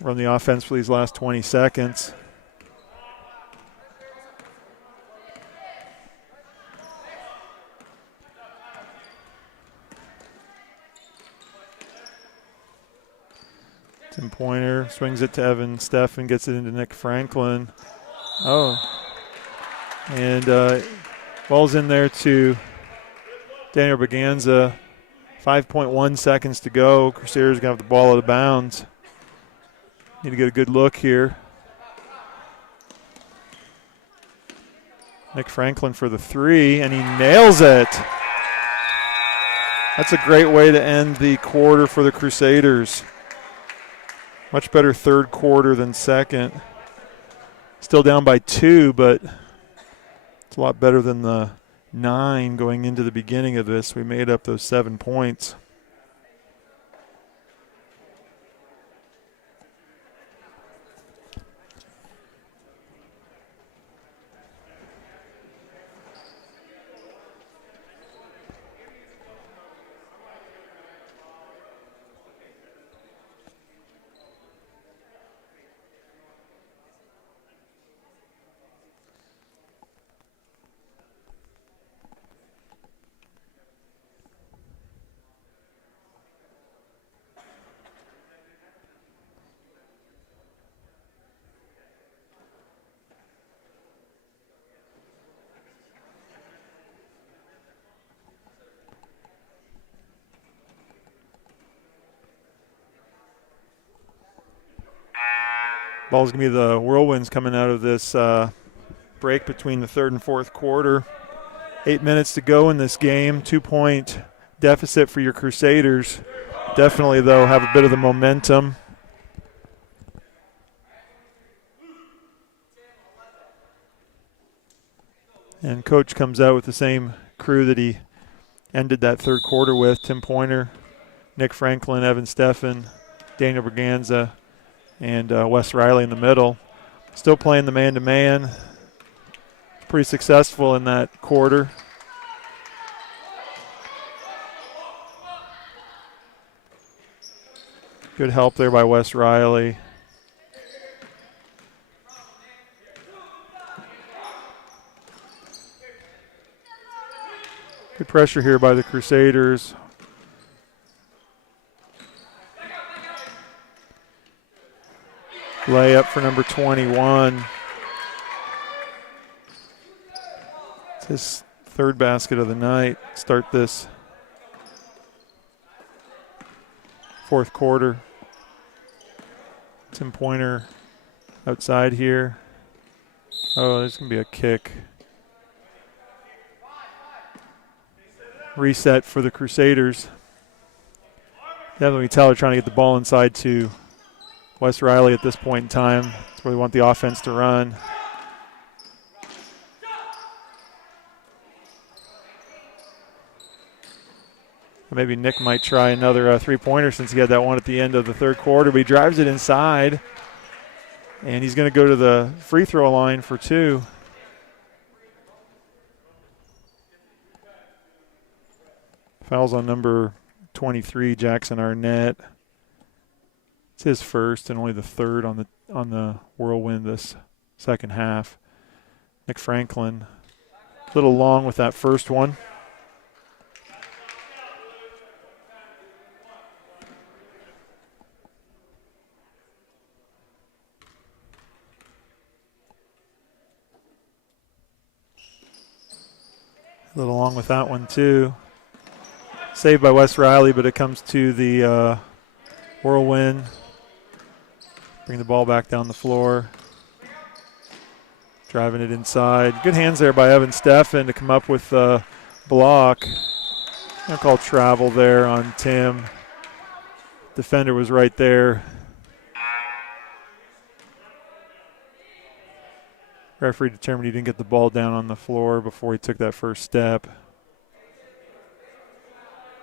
Run the offense for these last 20 seconds. Tim Pointer swings it to Evan Steffen, gets it into Nick Franklin. Oh. And ball's in there to Daniel Braganza. 5.1 seconds to go. Crusaders going to have the ball out of bounds. Need to get a good look here. Nick Franklin for the 3, and he nails it. That's a great way to end the quarter for the Crusaders. Much better third quarter than second. Still down by 2, but it's a lot better than the 9 going into the beginning of this. We made up those 7 points. Ball's going to be the Whirlwinds coming out of this break between the third and fourth quarter. 8 minutes to go in this game. 2-point deficit for your Crusaders. Definitely, though, have a bit of the momentum. And Coach comes out with the same crew that he ended that third quarter with. Tim Pointer, Nick Franklin, Evan Steffen, Daniel Braganza, and Wes Riley in the middle. Still playing the man-to-man. Pretty successful in that quarter. Good help there by Wes Riley. Good pressure here by the Crusaders. Layup for number 21. It's his third basket of the night. Start this fourth quarter. Tim Pointer outside here. Oh, there's going to be a kick. Reset for the Crusaders. Definitely tell they're trying to get the ball inside to Wes Riley at this point in time. That's where they want the offense to run. maybe Nick might try another three-pointer since he had that one at the end of the third quarter. But he drives it inside, and he's going to go to the free throw line for two. Fouls on number 23, Jackson Arnett. It's his first and only the third on the Whirlwind this second half. Nick Franklin, a little long with that first one. A little long with that one too. Saved by Wes Riley, but it comes to the Whirlwind. Bring the ball back down the floor. Driving it inside. Good hands there by Evan Steffen to come up with a block. I'll call travel there on Tim. Defender was right there. Referee determined he didn't get the ball down on the floor before he took that first step.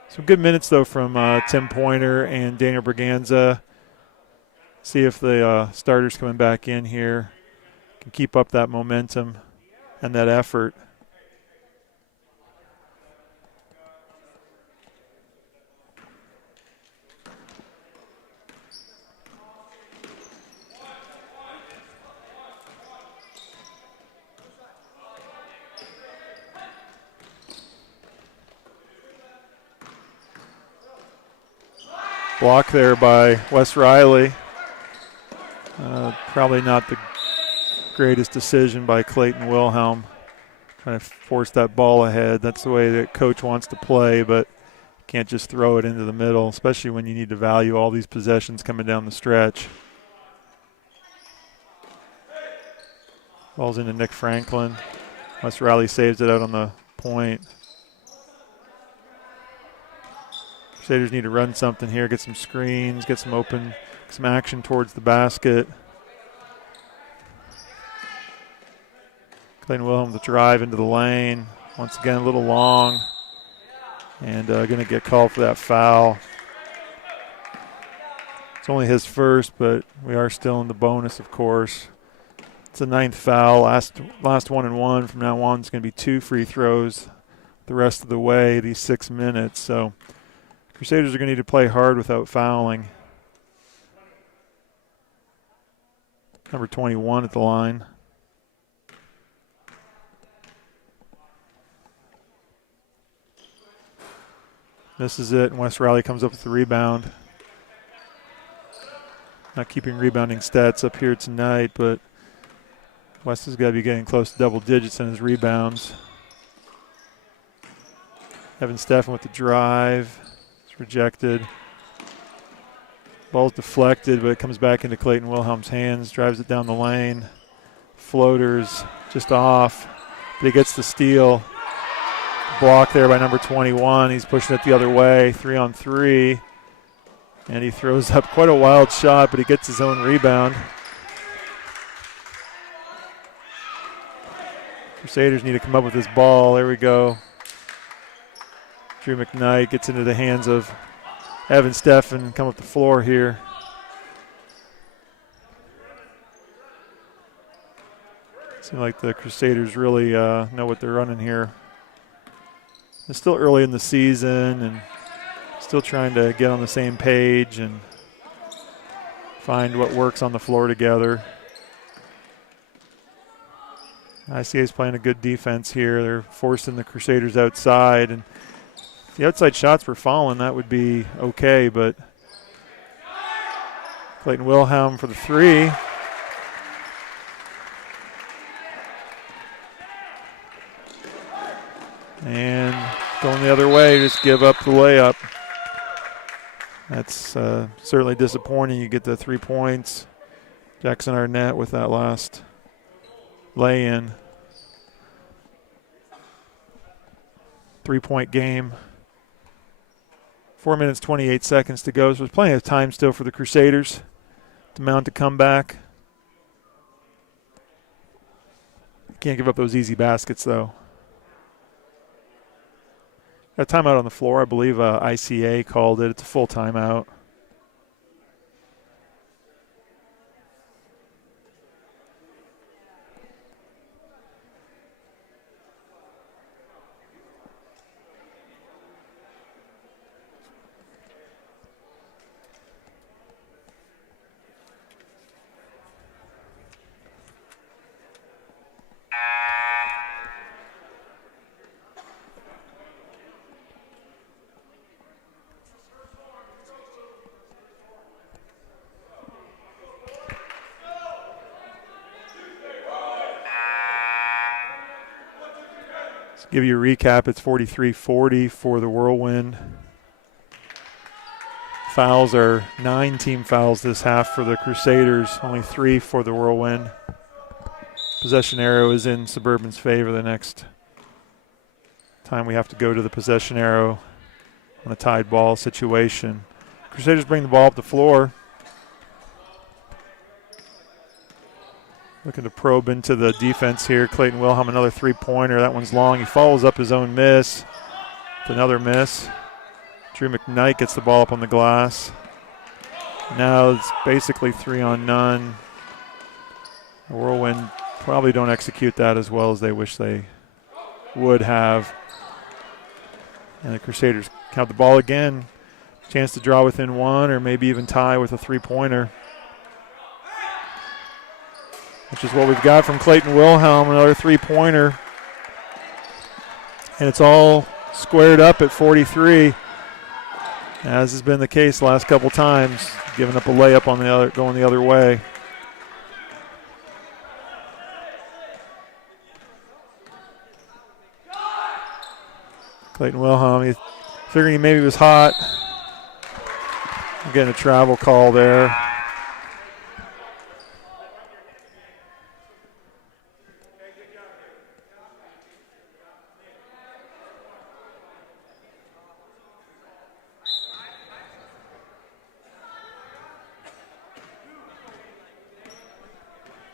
Some good minutes, though, from Tim Pointer and Daniel Braganza. See if the starters coming back in here can keep up that momentum and that effort. Block there by Wes Riley. Probably not the greatest decision by Clayton Wilhelm. Trying to force that ball ahead. That's the way that coach wants to play, but can't just throw it into the middle, especially when you need to value all these possessions coming down the stretch. Ball's into Nick Franklin. Wes Riley saves it out on the point. Crusaders need to run something here, get some screens, get some action towards the basket. Clayton Wilhelm the drive into the lane. Once again, a little long. And going to get called for that foul. It's only his first, but we are still in the bonus, of course. It's the ninth foul. Last 1 and 1. From now on, it's going to be 2 free throws the rest of the way, these 6 minutes. So Crusaders are going to need to play hard without fouling. Number 21 at the line. Misses it, and Wes Riley comes up with the rebound. Not keeping rebounding stats up here tonight, but Wes has got to be getting close to double digits in his rebounds. Evan Steffen with the drive. It's rejected. Ball's deflected, but it comes back into Clayton Wilhelm's hands. Drives it down the lane. Floaters just off, but he gets the steal. Block there by number 21. He's pushing it the other way. 3-on-3. And he throws up quite a wild shot, but he gets his own rebound. Crusaders need to come up with this ball. There we go. Drew McKnight gets into the hands of Evan Steffen. Come up the floor here. Seems like the Crusaders really know what they're running here. It's still early in the season and still trying to get on the same page and find what works on the floor together. ICA's playing a good defense here. They're forcing the Crusaders outside, and if the outside shots were falling, that would be okay, but Clayton Wilhelm for the three. And going the other way, just give up the layup. That's certainly disappointing. You get the 3 points. Jackson Arnett with that last lay-in. 3-point game. 4 minutes, 28 seconds to go. So there's plenty of time still for the Crusaders to mount a comeback. Can't give up those easy baskets, though. A timeout on the floor. I believe ICA called it. It's a full timeout. Give you a recap, it's 43-40 for the Whirlwind. Fouls are 9 team fouls this half for the Crusaders, only 3 for the Whirlwind. Possession arrow is in Suburban's favor the next time we have to go to the possession arrow on a tied ball situation. Crusaders bring the ball up the floor. Looking to probe into the defense here. Clayton Wilhelm, another three-pointer. That one's long. He follows up his own miss with another miss. Drew McKnight gets the ball up on the glass. Now it's basically 3-on-none. The Whirlwind probably don't execute that as well as they wish they would have. And the Crusaders have the ball again. Chance to draw within one or maybe even tie with a three-pointer, which is what we've got from Clayton Wilhelm, another three-pointer. And it's all squared up at 43, as has been the case the last couple times, giving up a layup on the other, going the other way. Clayton Wilhelm, figuring he maybe was hot. Getting a travel call there.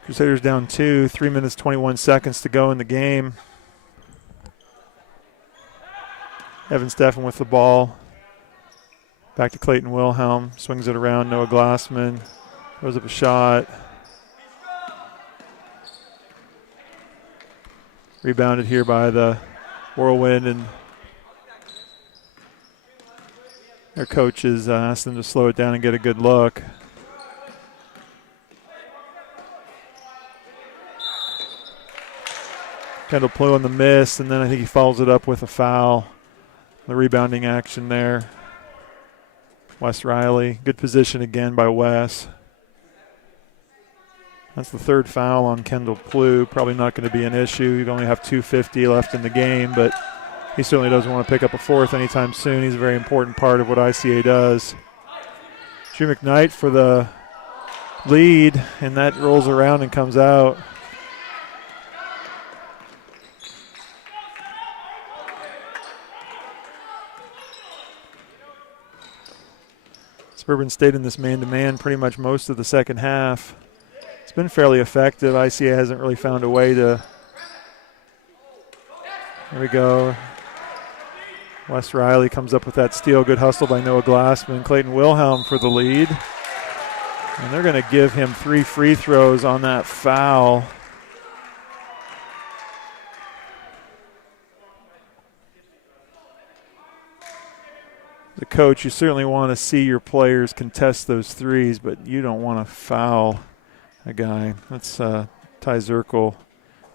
Crusaders down 2, 3 minutes, 21 seconds to go in the game. Evan Steffen with the ball. Back to Clayton Wilhelm. Swings it around. Noah Glassman throws up a shot. Rebounded here by the Whirlwind, and their coaches asked them to slow it down and get a good look. Kendall Plew on the miss, and then I think he follows it up with a foul. The rebounding action there. Wes Riley, good position again by Wes. That's the third foul on Kendall Plew. Probably not going to be an issue. He'd only have 2:50 left in the game, but he certainly doesn't want to pick up a fourth anytime soon. He's a very important part of what ICA does. Drew McKnight for the lead, and that rolls around and comes out. Suburban stayed in this man-to-man pretty much most of the second half. It's been fairly effective. ICA hasn't really found a way to. There we go. Wes Riley comes up with that steal. Good hustle by Noah Glassman. Clayton Wilhelm for the lead. And they're going to give him 3 free throws on that foul. The coach, you certainly want to see your players contest those threes, but you don't want to foul a guy. That's Ty Zirkel,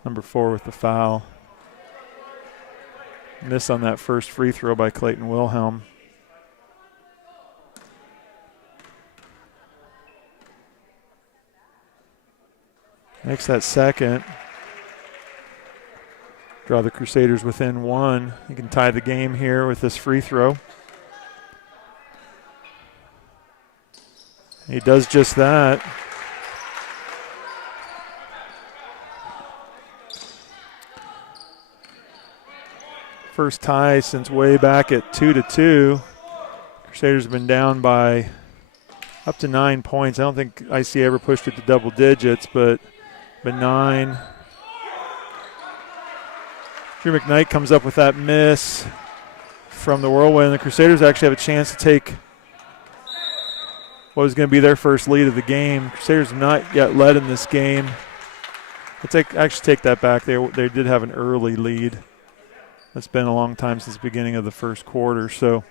number 4, with the foul. Miss on that first free throw by Clayton Wilhelm. Makes that second. Draw the Crusaders within 1. You can tie the game here with this free throw. He does just that. First tie since way back at 2-2. Crusaders have been down by up to 9 points. I don't think IC ever pushed it to double digits, but 9. Drew McKnight comes up with that miss. from the Whirlwind. The Crusaders actually have a chance to take what was going to be their first lead of the game. Crusaders have not yet led in this game. Actually take that back. They did have an early lead. It's been a long time since the beginning of the first quarter. So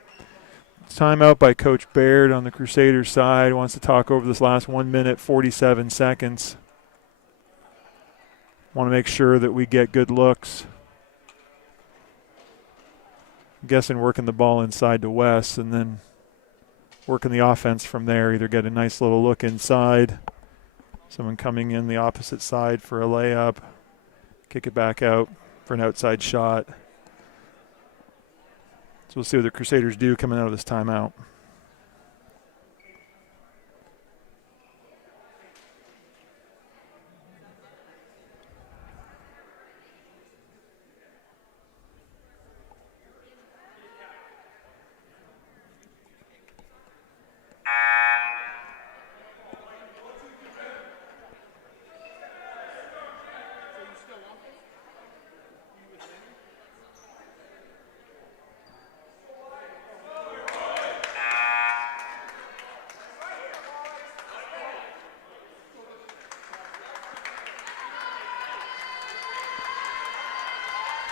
timeout by Coach Baird on the Crusaders side. Wants to talk over this last 1 minute, 47 seconds. Want to make sure that we get good looks. I'm guessing working the ball inside to Wes and then working the offense from there. Either get a nice little look inside, someone coming in the opposite side for a layup, kick it back out for an outside shot. So we'll see what the Crusaders do coming out of this timeout.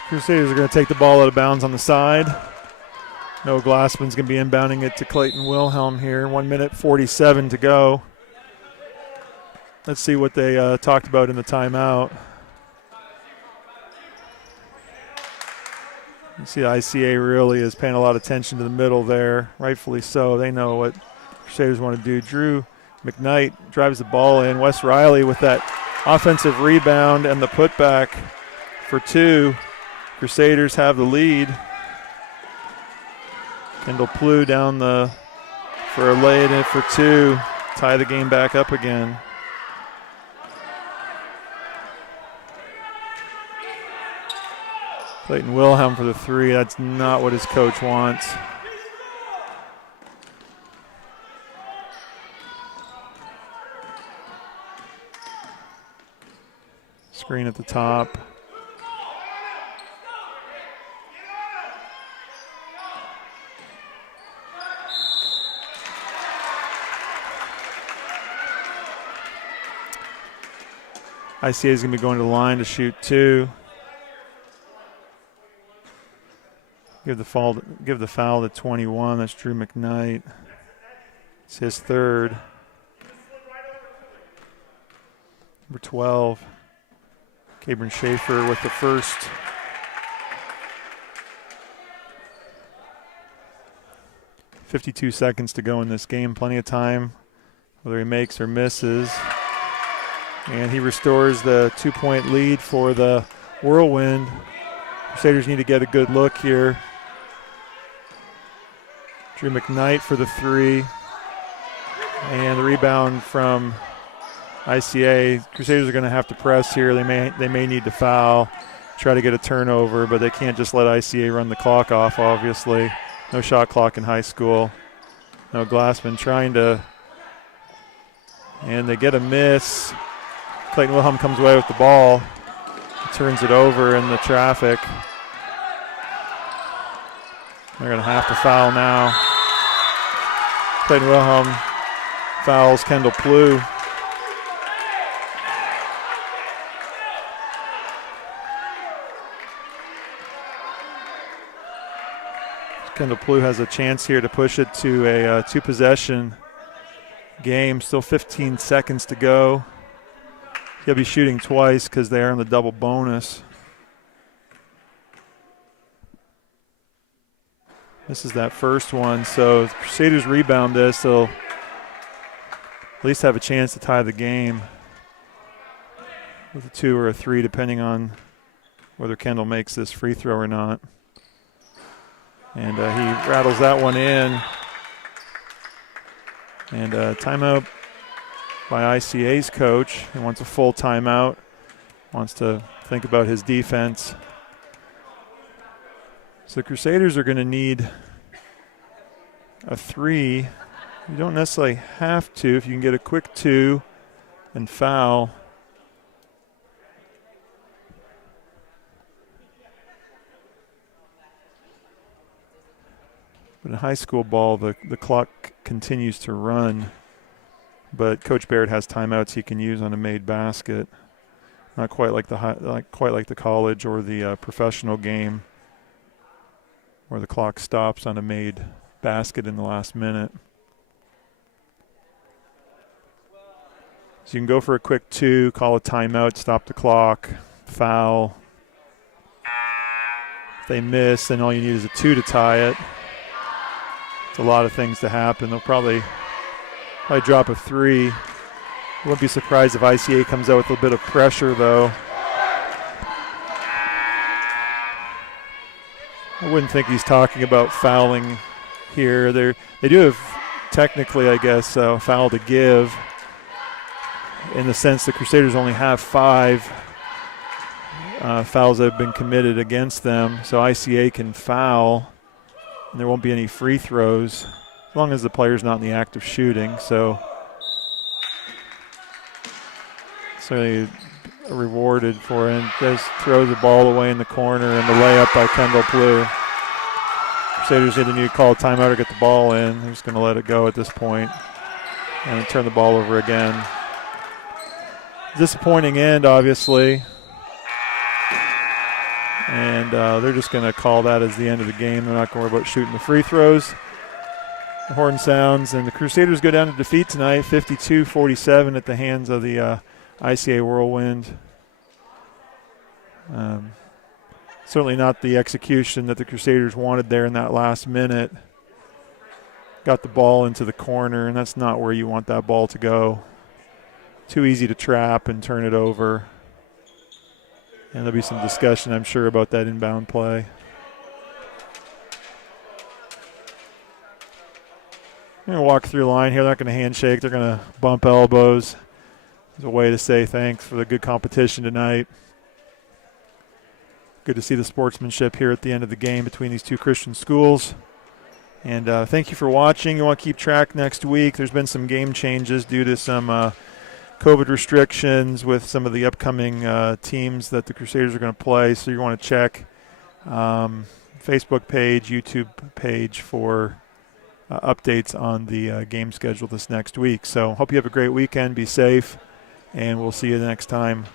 Crusaders are going to take the ball out of bounds on the side. Noah Glassman's going to be inbounding it to Clayton Wilhelm here. 1 minute, 47 to go. Let's see what they talked about in the timeout. You see ICA really is paying a lot of attention to the middle there. Rightfully so. They know what Crusaders want to do. Drew McKnight drives the ball in. Wes Riley with that offensive rebound and the putback for two. Crusaders have the lead. Kendall Plew down for a lay in for two. Tie the game back up again. Clayton Wilhelm for the three. That's not what his coach wants. Screen at the top. ICA is going to be going to the line to shoot two. Give the foul to 21. That's Drew McKnight. It's his third. Number 12. Cabron Schaefer with the first. .52 seconds to go in this game. Plenty of time, whether he makes or misses. And he restores the 2-point lead for the Whirlwind. Crusaders need to get a good look here. Drew McKnight for the three. And the rebound from ICA. Crusaders are going to have to press here. They may need to foul, try to get a turnover, but they can't just let ICA run the clock off, obviously. No shot clock in high school. No Glassman trying to, and they get a miss. Clayton Wilhelm comes away with the ball, turns it over in the traffic. They're going to have to foul now. Clayton Wilhelm fouls Kendall Plew. Kendall Plew has a chance here to push it to a two-possession game. Still 15 seconds to go. He'll be shooting twice because they're in the double bonus. This is that first one, so if the Crusaders rebound this, they'll at least have a chance to tie the game with a 2 or a 3, depending on whether Kendall makes this free throw or not. And he rattles that one in. And timeout by ICA's coach. He wants a full timeout, wants to think about his defense. So the Crusaders are going to need a 3. You don't necessarily have to. If you can get a quick 2 and foul. But in high school ball, the clock continues to run, but Coach Baird has timeouts he can use on a made basket. Not quite like the college or the professional game, where the clock stops on a made basket in the last minute. So you can go for a quick 2, call a timeout, stop the clock, foul. If they miss, then all you need is a 2 to tie it. It's a lot of things to happen. They'll probably drop a 3. Wouldn't be surprised if ICA comes out with a bit of pressure, though. I wouldn't think he's talking about fouling here. They do have technically, I guess, a foul to give, in the sense the Crusaders only have 5 fouls that have been committed against them. So ICA can foul, and there won't be any free throws as long as the player's not in the act of shooting. So certainly rewarded for it. Just throws the ball away in the corner, and the layup by Kendall Plew. Crusaders either need to call a timeout or get the ball in. They're just going to let it go at this point and turn the ball over again. Disappointing end, obviously. And they're just going to call that as the end of the game. They're not going to worry about shooting the free throws. The horn sounds, and the Crusaders go down to defeat tonight, 52-47 at the hands of the ICA Whirlwind. Certainly not the execution that the Crusaders wanted there in that last minute. Got the ball into the corner, and that's not where you want that ball to go. Too easy to trap and turn it over. And there'll be some discussion, I'm sure, about that inbound play. They're going to walk through the line here. They're not going to handshake. They're going to bump elbows. It's a way to say thanks for the good competition tonight. Good to see the sportsmanship here at the end of the game between these two Christian schools. And thank you for watching. You want to keep track next week. There's been some game changes due to some COVID restrictions with some of the upcoming teams that the Crusaders are going to play. So you want to check Facebook page, YouTube page for updates on the game schedule this next week. So hope you have a great weekend. Be safe, and we'll see you next time